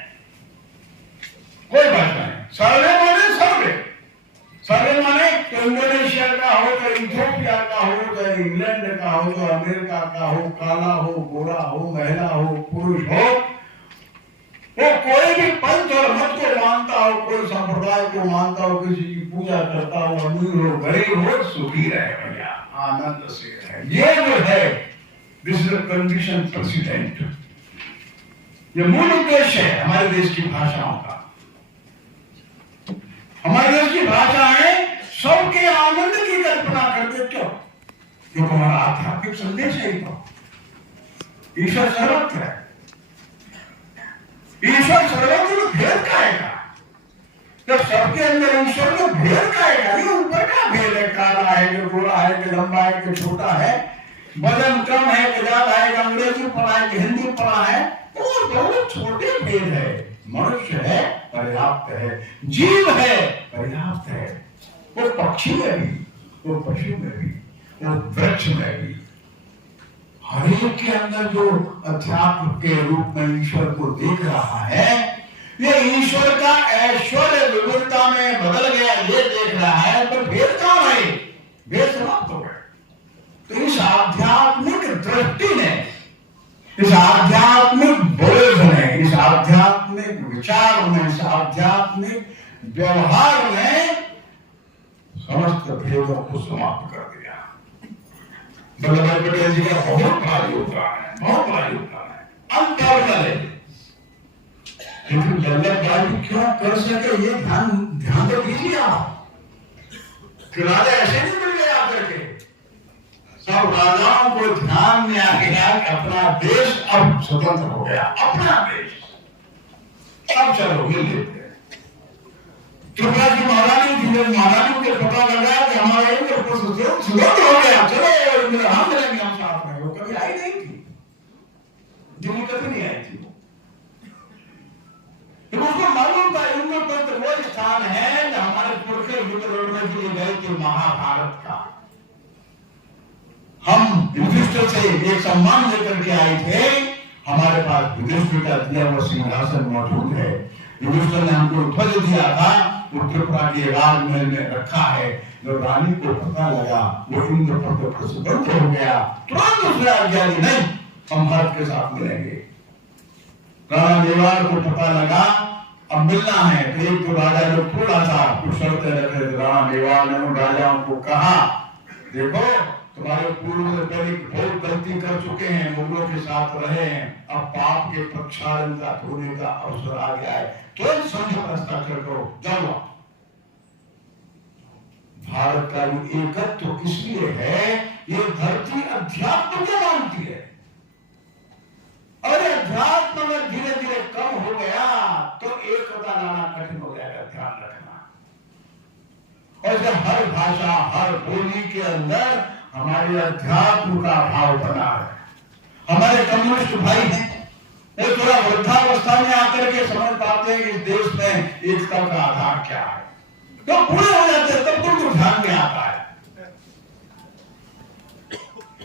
कोई भाषा नहीं। सर्वे माने सर्वे, सर्वे माने तो इंडोनेशिया का हो, तो इथियोपिया का हो, तो इंग्लैंड का हो, तो अमेरिका का हो, काला हो, गोरा हो, महिला हो, पुरुष हो, वो कोई भी पंथ और मत को मानता हो, कोई संप्रदाय को मानता हो, किसी की पूजा करता हो, अमीर हो, गरीब हो, सुखी रहे भैया, आनंद से रहे। ये जो है, this is the condition president, ये मूल उद्देश्य है हमारे देश की भाषाओं का। हमारे देश की भाषाएं सबके आनंद की कल्पना करते, क्यों? क्योंकि हमारा आध्यात्मिक संदेश है, तो ईश्वर सर्वत्र है, ईश्वर सर्वत्र में भेद खाएगा। जब सबके अंदर ईश्वर में भेद खाएगा, ये ऊपर का भेद है, काला है कि गोरा है कि लंबा है कि छोटा है, वजन कम है कि ज्यादा है, कि अंग्रेजी पढ़ा है कि हिंदी पढ़ा है, वो बहुत छोटे भेद है। मनुष्य है पर्याप्त है, जीव है पर्याप्त है, वो पक्षी में भी, वो पशु में भी, वो वृक्ष में भी, हर एक के अंदर जो अध्यात्म के रूप में ईश्वर को देख रहा है, ये ईश्वर का ऐश्वर्य विविधता में बदल गया, ये देख रहा है, तो भेद कहाँ है? भेद समाप्त हो गए। तो इस आध्यात्मिक दृष्टि ने, इस आध्यात्मिक बोध ने, इस आध्यात्मिक विचार में, इस आध्यात्मिक व्यवहार में समस्त भेदों को समाप्त कर दिया। वल्लभ भाई पटेल जी का बहुत बड़ा योगदान है, बहुत बड़ा योगदान है, अनकल्पनीय है। लेकिन वल्लभ भाई क्यों कर सके, ये ध्यान तो दीजिए आप, कि राजा ऐसे नहीं मिल गए आकर के, सब राजाओं को ध्यान में आ गया कि अपना देश अब स्वतंत्र हो गया, अपना देश, अब चलो मिल लेते हैं। त्रिपुरा की महारानी थी, जब महारानी को पता लगा कि हमारा इंद्र स्वतंत्र हो गया, चलो इंद्र हम मिलेंगे, हम साथ में, वो कभी आई नहीं थी, दिल्ली कभी नहीं आई थी, तो उसको मालूम था इंद्रप्रस्थ वो स्थान है जो हमारे पुरखे युद्ध लड़ने के लिए गए थे महाभारत का। हम युधिष्ठिर से एक सम्मान लेकर के आए थे, हमारे पास युधिष्ठिर का दिया हुआ सिंहासन मौजूद है, युधिष्ठिर ने हमको ध्वज दिया था, वो त्रिपुरा के राजमहल में रखा है। जब रानी को पता लगा वो इंद्रप्रस्थ पर स्वतंत्र हो गया, तुरंत उसने आज्ञा दी, नहीं हम भारत के साथ मिलेंगे। राणा मेवाड़ को पता लगा अब मिलना है, तो एक तो राजा जो थोड़ा सा कुछ शर्तें रखे थे, राणा मेवाड़ ने उन राजाओं को कहा, देखो तुम्हारे पूर्वज पहले बहुत गलती कर चुके हैं, मुगलों के साथ रहे हैं, अब पाप के प्रक्षालन का होने का अवसर आ गया है, तो समझौता हस्ताक्षर करो, जाओ। भारत का एकत्व तो इसलिए है, ये धरती अध्यात्म को मानती है, और अध्यात्म में धीरे धीरे कम हो गया तो एकता लाना कठिन हो जाएगा, ध्यान रखना। और हर भाषा, हर बोली के अंदर हमारे अध्यात्म का भाव बना है। हमारे कम्युनिस्ट भाई हैं, वो थोड़ा वृद्धावस्था में आकर के समझ पाते हैं कि इस देश में एकता का आधार क्या है, तो पूरे हो जाते हैं, तब उनको ध्यान में आता है।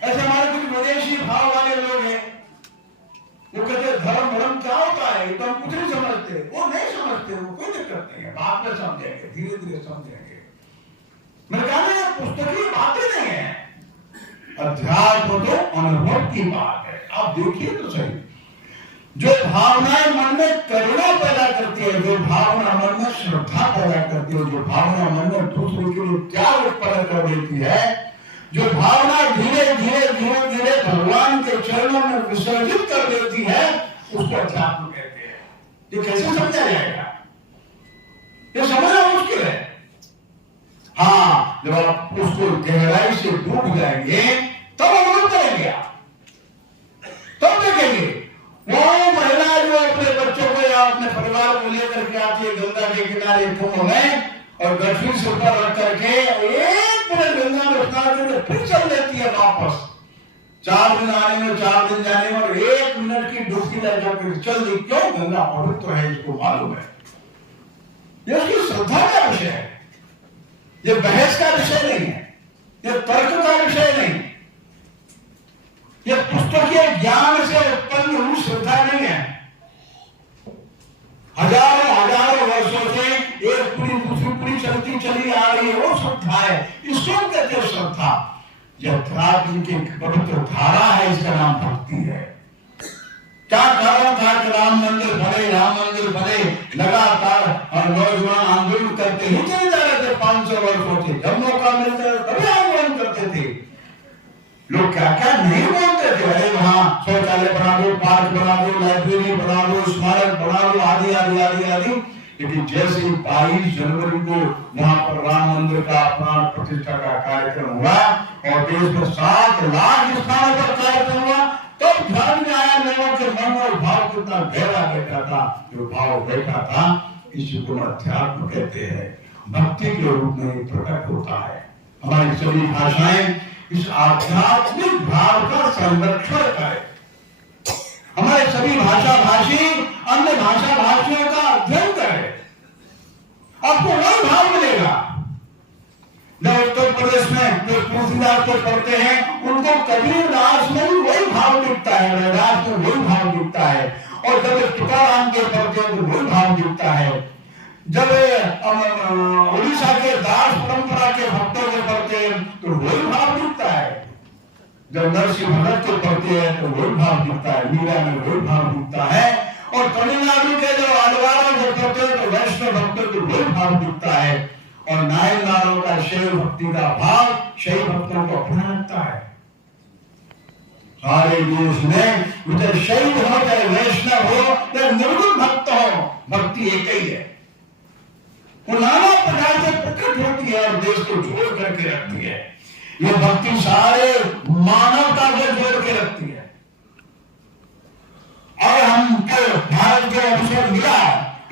ऐसे हमारे कुछ विदेशी भाव वाले लोग हैं, वो कहते हैं धर्म क्या होता है, तो हम कुछ नहीं समझते। वो नहीं समझते, वो कोई दिक्कत नहीं है, बाद में समझेंगे, धीरे धीरे समझेंगे। मैंने कहा ना, पुस्तकीय बातें नहीं है, अध्यात्म तो अनुभव की बात है। आप देखिए तो सही, जो भावनाएं मन में करुणा पैदा करती है, जो भावना मन में श्रद्धा पैदा करती है, जो भावना मन में दूसरे के लिए त्याग उत्पन्न कर देती है, जो भावना धीरे धीरे धीरे धीरे भगवान के चरणों में विसर्जित कर देती है, उसको अध्यात्म कहते हैं। ये कैसे समझा जाएगा? ये समझना मुश्किल है। हाँ, जब आप उसको गहराई से डूब जाएंगे तब अनुभव करेंगे, तब देखेंगे वो महिला जो अपने बच्चों को या अपने परिवार को लेकर के आती है गंगा के किनारे कुंभ में, और गठरी से ऊपर रख करके एक पूरे गंगा में स्नान करके फिर चल देती है वापस। 4 दिन आने में, 4 दिन जाने में, और 1 मिनट की डुबकी लगा कर चल दी। क्यों? गंगा पवित्र है, इसको मालूम है। ये उसकी श्रद्धा का विषय है, ये बहस का विषय नहीं है, ये तर्क का विषय नहीं, ये पुस्तकीय ज्ञान से उत्पन्न हुई श्रद्धा नहीं है। हजारों हजारों वर्षों से एक पीढ़ी दूसरी पीढ़ी चलती चली आ रही है, वो श्रद्धा है। इसको कहते हैं श्रद्धा। यह अध्यात्म की पवित्र धारा है, इसका नाम भक्ति है। क्या कारण था कि राम मंदिर बने लगातार, और नौजवान आंदोलन करते ही चले जा रहे थे। 500 वर्षों से जब मौका मिलता है तभी आंदोलन करते थे। लोग क्या क्या नहीं बोलते थे, अरे वहां शौचालय बना दो, पार्क बना दो, लाइब्रेरी बना दो, स्मारक बना दो, आदि आदि आदि आदि। लेकिन जैसे ही 22 जनवरी को वहां पर राम मंदिर का प्राण प्रतिष्ठा का कार्यक्रम हुआ और देश में 7 लाख स्थानों पर कार्यक्रम हुआ, तब ध्यान में आया लोगों के मन और भाव कितना गहरा बैठा था। जो भाव बैठा था, इसी को अध्यात्म कहते हैं। भक्ति के रूप में प्रकट होता है। हमारी सभी भाषाएं इस आध्यात्मिक भाव का संरक्षण करें। हमारे सभी भाषा भाषी अन्य भाषा भाषियों का अध्ययन करें, आपको वही भाव मिलेगा। जब उत्तर प्रदेश में जो तुलसीदास को पढ़ते हैं, उनको कबीरदास में भी वही भाव दिखता है, रविदास में वही भाव दिखता है, और जब तुकाराम के पढ़ते हैं तो वही भाव दिखता है। जब उड़ीसा के दास परंपरा के भक्तों को पढ़ते हैं तो वही भाव दिखता है। जब नरसिंह भगत को पढ़ते हैं तो वही भाव दिखता है, मीरा में वही भाव दिखता है, और तमिलनाडु के जो आलवारों को पढ़ते हैं तो वैष्णव भक्तों को वही भाव दिखता है, और नायनदारों का शैव भक्ति का भाव शैव भक्तों को अपना लगता है। सारे देश में चाहे शैव हो, चाहे वैष्णव हो, चाहे निर्गुण भक्त हो, भक्ति एक ही है। वो नाना प्रकार से प्रकट होती है और देश को जोड़ करके रखती है। ये भक्ति सारे मानवता को जोड़ के रखती है। और हमको भारत के अवसर मिला,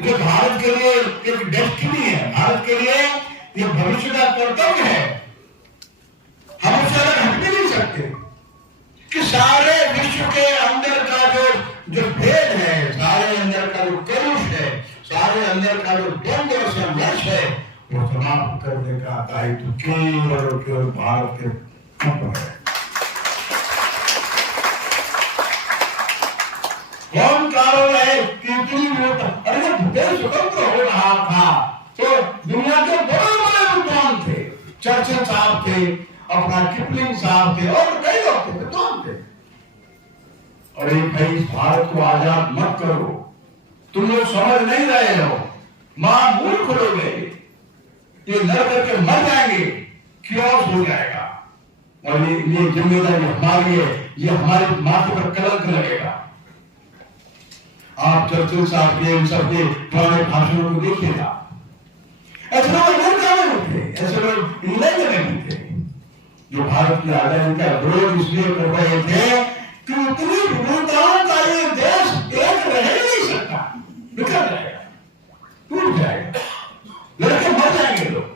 जो भारत के लिए एक डेस्टिनी है, भारत के लिए ये भविष्य का कर्तव्य है। हम उससे अलग हट भी नहीं सकते कि सारे विश्व के अंदर का जो भेद है, सारे अंदर का जो कलुष है, सारे अंदर का जो द्वंद्व और संघर्ष है, वो समाप्त करने का दायित्व केवल और केवल भारत के ऊपर है। कौन कारण है कि इतनी अरे देश स्वतंत्र हो रहा था तो दुनिया के बड़े बड़े विद्वान थे, चर्चिल साहब थे, अपना किपलिंग साहब थे, और कई लोग थे, विद्वान थे। अरे भाई, इस भारत को आजाद मत करो, तुम लोग समझ नहीं रहे हो, मां मूर्ख हो गए, ये लड़ करके मर जाएंगे, क्योस हो जाएगा, और ये जिम्मेदारी हमारी है, ये हमारे माथे पर कलंक लगेगा। आप चर्चिल साहब के इन सबके पुराने भाषणों को देखिएगा, ऐसे लोग अमेरिका में भी थे, ऐसे लोग इंग्लैंड में भी थे, जो भारत की आजादी का विरोध इसलिए कर रहे थे कि उतनी विविधताओं का ये देश एक रह नहीं सकता, बिखर जाएगा, टूट जाएगा, लड़के मर जाएंगे लोग।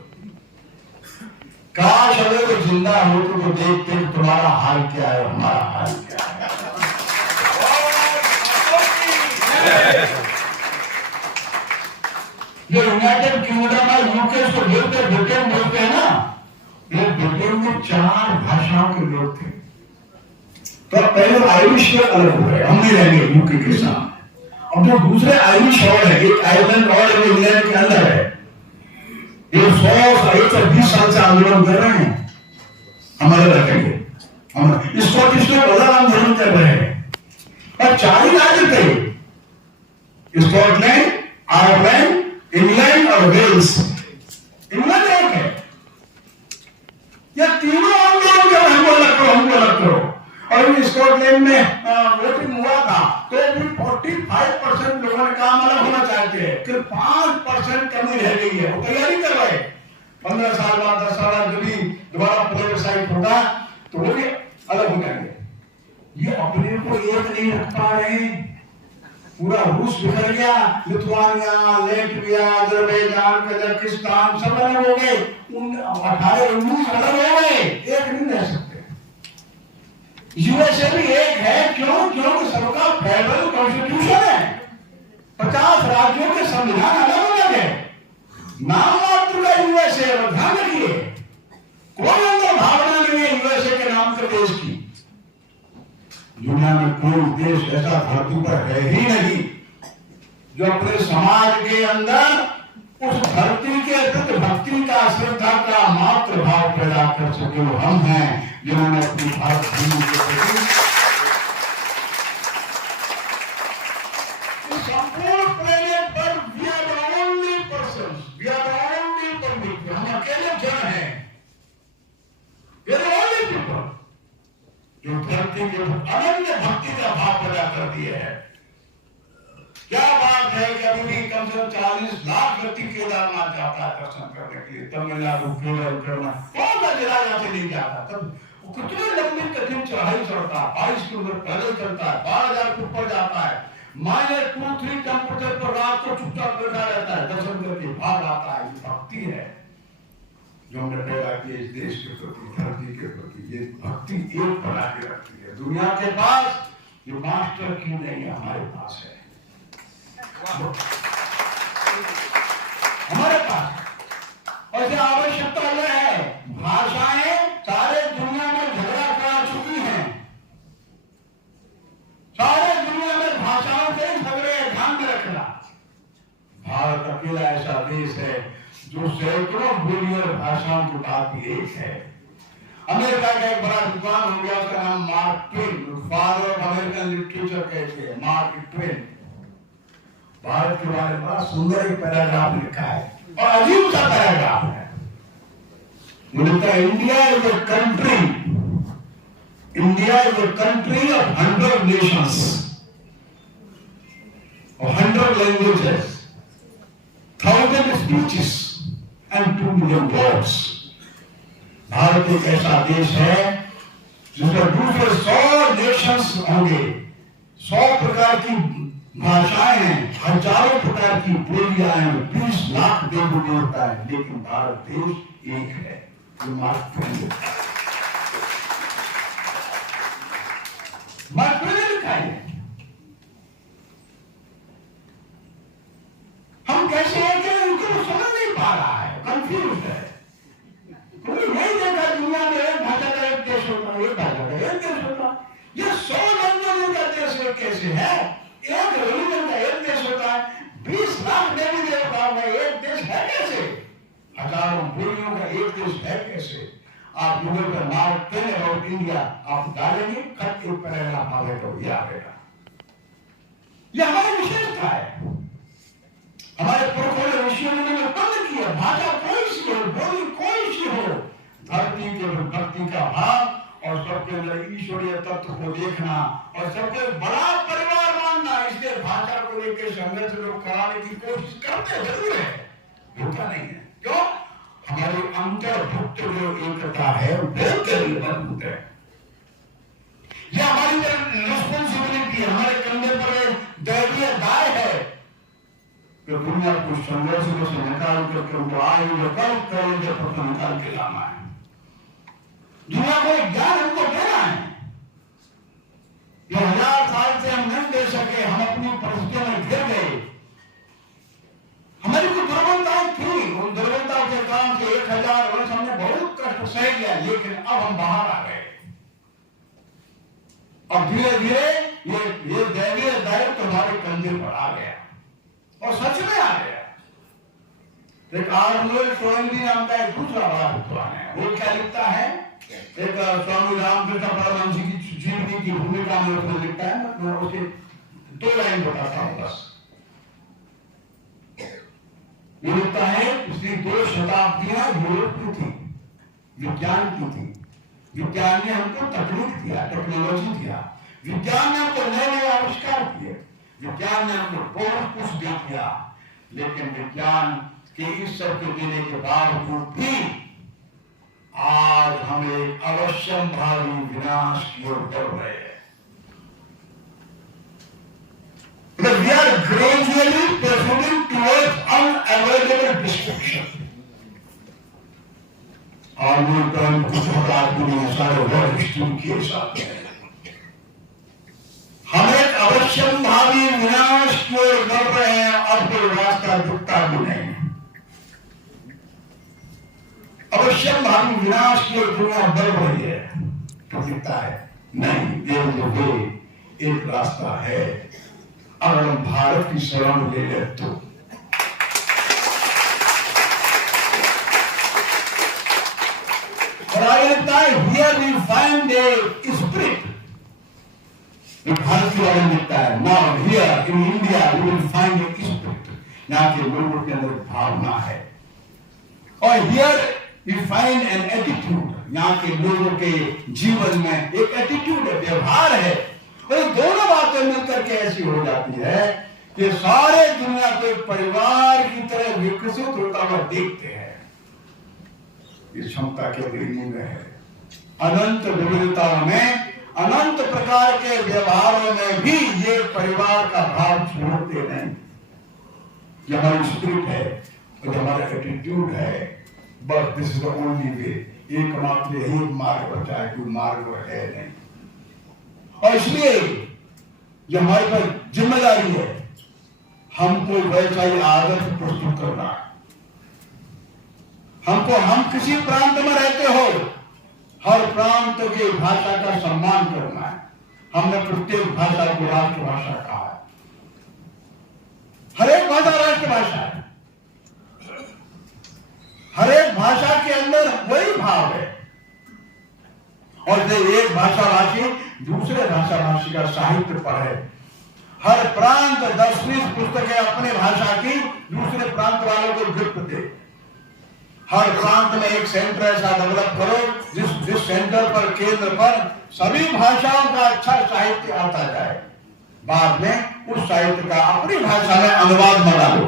काश अगर वो जिंदा हो तो देखते तुम्हारा हाल क्या है, हमारा हाल क्या है। जो यूनाइटेड किंगडम है, यूके को बोलते, ब्रिटेन बोलते हैं ना, ये ब्रिटेन में 4 भाषाओं के लोग थे। तो पहले आयरिश के अलग हो गए, हम नहीं रहेंगे यूके के साथ। अब जो दूसरे आयरिश और है, एक आयरलैंड और है, इंग्लैंड के अंदर है, ये 120 साल से आंदोलन कर रहे हैं हमारे रखेंगे। स्कॉटिश लोग बड़ा आंदोलन कर रहे हैं, और 4 ही राज्य थे, स्कॉटलैंड, आयरलैंड, इंग्लैंड और वेल्स। इंग्लैंड एक है, ये तीनों आंदोलन कर हमको अलग करो। और स्कॉटलैंड में वोटिंग हुआ था तो भी 45% लोगों ने कहा अलग होना चाहते हैं, फिर 5% कमी रह गई है, वो तैयारी कर रहे हैं। 15 साल बाद 10 साल बाद जब दोबारा प्लेबसाइट होगा तो वो भी अलग हो जाएंगे। ये अपने को एक नहीं रख पा रहे, पूरा रूस बिखर गया, लिथुआनिया, लेटविया, अजरबैजान, कजाकिस्तान सब अलग हो गए, 18-19 अलग हो गए, एक नहीं रह सकते। यूएसए भी एक है, क्यों? क्योंकि सबका फेडरल कॉन्स्टिट्यूशन है, 50 राज्यों के संविधान अलग अलग है, नाम मात्र का यूएसए। ध्यान रखिए, कोई अंदर भावना नहीं है यूएसए के नाम के देश की। दुनिया में कोई देश ऐसा धरती पर है ही नहीं जो अपने समाज के अंदर उस धरती के प्रति भक्ति का, श्रद्धा का मात्र भाव पैदा कर सके। वो हम हैं जिन्होंने अपनी भारत भूमि के प्रति संपूर्ण प्लेनेट पर we are the only persons, we are the only public, हम अकेले जन हैं, we are the only people जो धरती के अनन्य भक्ति का भाव पैदा करती है। क्या बात है कि अभी भी कम से कम 40 लाख व्यक्ति केदारनाथ जाता है दर्शन करने के लिए, तमिलनाडु, केरल, कर्नाटक, कौन सा जिला यहाँ से नहीं जाता। तब कितनी लंबी कठिन चढ़ाई चढ़ता है, 22 किलोमीटर पैदल चलता है, 12,000 फुट पर जाता है, -2-3 टेम्परेचर पर रात को चुपचाप बैठा रहता है, दर्शन करके भाग आता है। ये भक्ति है जो हमने पैदा की इस देश के प्रति, धरती के प्रति। ये भक्ति एक बना के रखती है। दुनिया के पास ये मास्टर क्यों नहीं है, हमारे पास है, हमारे पास। और ये आवश्यकता यह है, भाषाएं सारे दुनिया में झगड़ा करा चुकी हैं, सारे दुनिया में भाषाओं के झगड़े, ध्यान में रखना। भारत अकेला ऐसा देश है जो सैकड़ों बोली और भाषाओं की बात एक है। अमेरिका का एक बड़ा विद्वान हो गया, उसका नाम mark Twain, father of American literature कहते हैं, मार्क ट्वेन। भारत के बारे में बड़ा सुंदर एक पैराग्राफ लिखा है, और अजीब सा पैराग्राफ है। बोलता है, India is a country, India is a country of 100 Nations, 100 languages, 1000 speeches and 2 million words. Bharat एक ऐसा देश है जिसमें दूसरे 100 नेशंस होंगे, 100 प्रकार की भाषाएं हैं, हजारों प्रकार की बोलियां हैं, 20 लाख देवी देवता है, लेकिन भारत देश एक है। मार्क ट्वेन लिखा है। हम कैसे हैं कि उनको समझ नहीं पा रहा है, कंफ्यूज है। कोई नहीं देखा दुनिया में एक भाषा का एक देश होता है, एक भाषा का एक देश होता है। ये 100 लैंग्वेज का देश कैसे है? एक रिलीजन का एक देश होता है, 20 लाख देवी देवताओं का एक देश है कैसे? हजारों बोलियों का एक देश है कैसे? आप गूगल पर मार्क ट्वेन अबाउट इंडिया आप डालेंगे, खत एक पैराग्राफ आएगा, ये आएगा। ये हमारी विशेषता है, हमारे पुरखों ने ऋषियों ने उत्पन्न किया। भाषा कोई सी हो, बोली कोई सी हो, धरती के भक्ति का भाव और सबके अंदर ईश्वरीय तत्व को देखना और सबके बड़ा परिवार मानना, इसलिए भाषा को लेकर संघर्ष लोग कराने की कोशिश करते जरूर है, होता नहीं है। क्यों? हमारी अंतर्भुक्त जो एकता है वो करीब मजबूत है। ये हमारी रिस्पॉन्सिबिलिटी, हमारे कंधे पर दैवीय दाय है कि दुनिया को संघर्ष से निकाल करके उनको आयु करेंगे पता निकाल के लाना है। दुनिया को एक ज्ञान हमको देना है। जो 1000 साल से हम नहीं दे सके, हम अपनी परिस्थितियों में घिर गए, हमारी कुछ दुर्बलताएं थी, उन दुर्बलताओं के कारण से 1000 वर्ष हमने बहुत कष्ट सह लिया, लेकिन अब हम बाहर आ गए। अब धीरे धीरे ये दैवीय दायित्व हमारे कंधे पर आ गया और सच में आ गया। एक आर्नोल्ड टोइनबी नाम का एक दूसरा बड़ा विद्वान है, वो क्या लिखता है, एक स्वामी रामकृष्ण परमहंस की जीवनी की भूमिका में उसने लिखता है, मैं उसके 2 लाइन बताता हूं बस। ये लिखता है, पिछली 2 शताब्दियां यूरोप की थी, विज्ञान की थी। विज्ञान ने हमको तकनीक दिया, टेक्नोलॉजी दिया, विज्ञान ने हमको नए नए आविष्कार किए, विज्ञान ने हमको बहुत कुछ दे दिया, लेकिन विज्ञान के इस सब के देने के बावजूद भी आज हम एक अवश्यंभावी विनाश की ओर बढ़ रहे हैं। Because we are gradually proceeding towards unavoidable destruction. और वो कर्म कुछ आदमी सारे वर्ल्ड हिस्ट्री के साथ है। हम एक अवश्यंभावी विनाश की ओर बढ़ रहे हैं, अब कोई रास्ता दिखता भी नहीं। अवश्यंभावी विनाश की ओर दुनिया बढ़ रही है, तो दिखता है नहीं, देव एक रास्ता है, अगर हम भारत की शरण ले ले तो। Here we find a spirit. Bharat के बारे में लिखता है, now here in India we will find a spirit. यहाँ के लोगों के अंदर भावना है, और here we find an attitude. यहाँ के लोगों के जीवन में एक एटीट्यूड है, व्यवहार है, और दोनों बातें मिलकर के ऐसी हो जाती है कि सारे दुनिया को एक परिवार की तरह विकसित होता हुआ देखते हैं। इस क्षमता के इन्हीं में है। अनंत विविधताओं में, अनंत प्रकार के व्यवहारों में भी ये परिवार का भाव छोड़ते नहीं। ये हमारी स्पिरिट है और हमारा एटीट्यूड है, बस this is the only way. एकमात्र यही मार्ग बचा है, कोई मार्ग है नहीं। और इसलिए ये हमारे पर जिम्मेदारी है, हमको वैसा ही आदर्श प्रस्तुत करना। हमको, हम किसी प्रांत में रहते हो, हर प्रांत की भाषा का सम्मान करना है। हमने प्रत्येक भाषा को राष्ट्रभाषा कहा है, हर एक भाषा राष्ट्रभाषा है, हर एक भाषा के अंदर वही भाव है। और एक भाषाभाषी दूसरे भाषाभाषी का साहित्य पढ़े, हर प्रांत 10-20 पुस्तकें अपने भाषा की दूसरे प्रांत वालों को गिफ्ट दे। हर प्रांत में एक सेंटर ऐसा डेवलप करो जिस सेंटर पर, केंद्र पर सभी भाषाओं का अच्छा साहित्य आता जाए। बाद में उस साहित्य का अपनी भाषा में अनुवाद बना लो,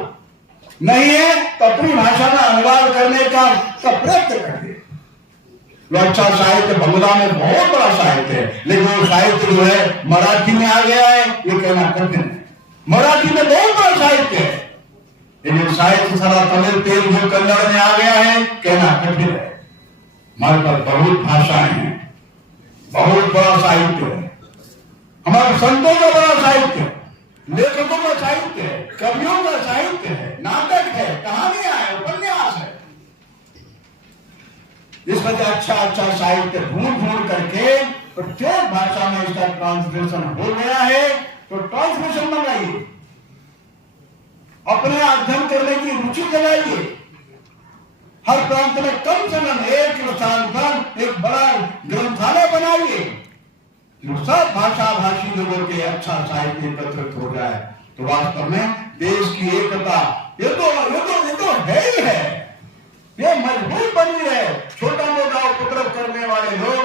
नहीं है तो अपनी भाषा में अनुवाद करने का प्रयत्न करिए। अच्छा साहित्य बंगला में बहुत बड़ा साहित्य है, लेकिन वो साहित्य जो है मराठी में आ गया है, ये कहना कठिन है। मराठी में बहुत बड़ा साहित्य है, लेकिन साहित्य सारा तमिल, तेलुगु, कन्नड़ में आ गया है, कहना कठिन है। हमारे पास बहुत भाषाएं हैं, बहुत बड़ा साहित्य है, हमारे संतों का बड़ा साहित्य है, लेखकों का साहित्य है, कवियों का साहित्य है, नाटक है, कहानियां है, उपन्यास है। इस वजह अच्छा साहित्य ढूंढ करके प्रत्येक भाषा में इसका ट्रांसलेशन हो गया है, तो ट्रांसलेशन मंगाइए, अपने अध्ययन करने की रुचि जगाइए। हर प्रांत में कम से कम एक स्थान पर एक बड़ा ग्रंथालय बनाइए, जो सब भाषा भाषी लोगों के अच्छा साहित्य एकत्रित हो जाए, तो वास्तव में देश की एकता ये तो है ही है, ये मजबूत बनी है। छोटा मोटा उपद्रव करने वाले लोग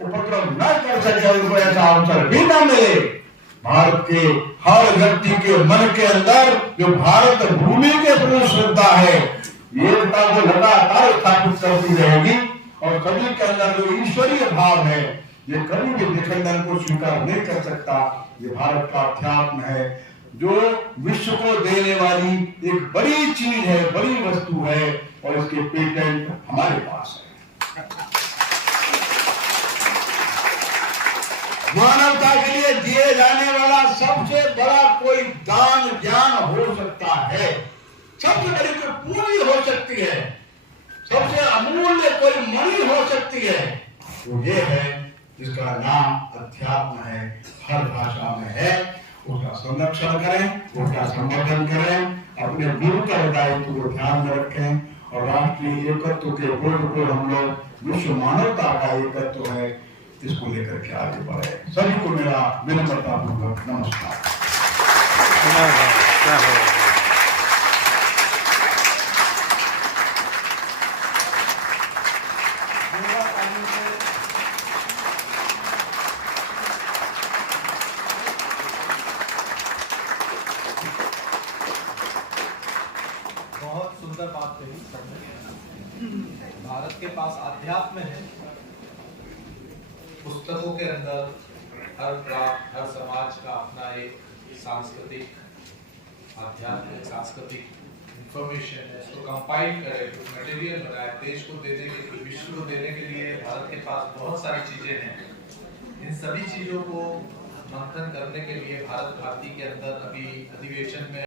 उपद्रव न कर सके, उनको ऐसा अवसर भी न मिले। भारत के हर व्यक्ति के मन के अंदर जो भारत भूमि के प्रति श्रद्धा है, एकता को लगातार स्थापित करती रहेगी, और सभी के अंदर जो ईश्वरीय भाव है, ये कभी भी विखंडन को स्वीकार नहीं कर सकता। ये भारत का अध्यात्म है, जो विश्व को देने वाली एक बड़ी चीज है, बड़ी वस्तु है, और इसके पेटेंट हमारे पास है। मानवता के लिए दिए जाने वाला सबसे बड़ा कोई दान ज्ञान हो सकता है, सबसे बड़ी कोई पूंजी हो सकती है, सबसे अमूल्य कोई मणि हो सकती है, वो ये है जिसका नाम अध्यात्म है, हर भाषा में है। उसका संरक्षण करें, उसका संवर्धन करें, अपने गुरुतर दायित्व को ध्यान में रखें और राष्ट्रीय एकत्व के बोध को हम लोग विश्व मानवता का एकत्व है इसको लेकर के आगे बढ़े। सभी को मेरा विनम्रतापूर्वक नमस्कार। बहुत सुंदर बात कही सबने। भारत के पास अध्यात्म है, पुस्तकों के अंदर हर प्रांत हर समाज का अपना एक सांस्कृतिक आध्यात्मिक सांस्कृतिक इंफॉर्मेशन है, उसको कंपाइल करे, कुछ मटेरियल बनाए, देश को देने के लिए, विश्व को देने के लिए भारत के पास बहुत सारी चीजें हैं। इन सभी चीजों को मंथन करने के लिए भारत भारती के अंदर अभी अधिवेशन में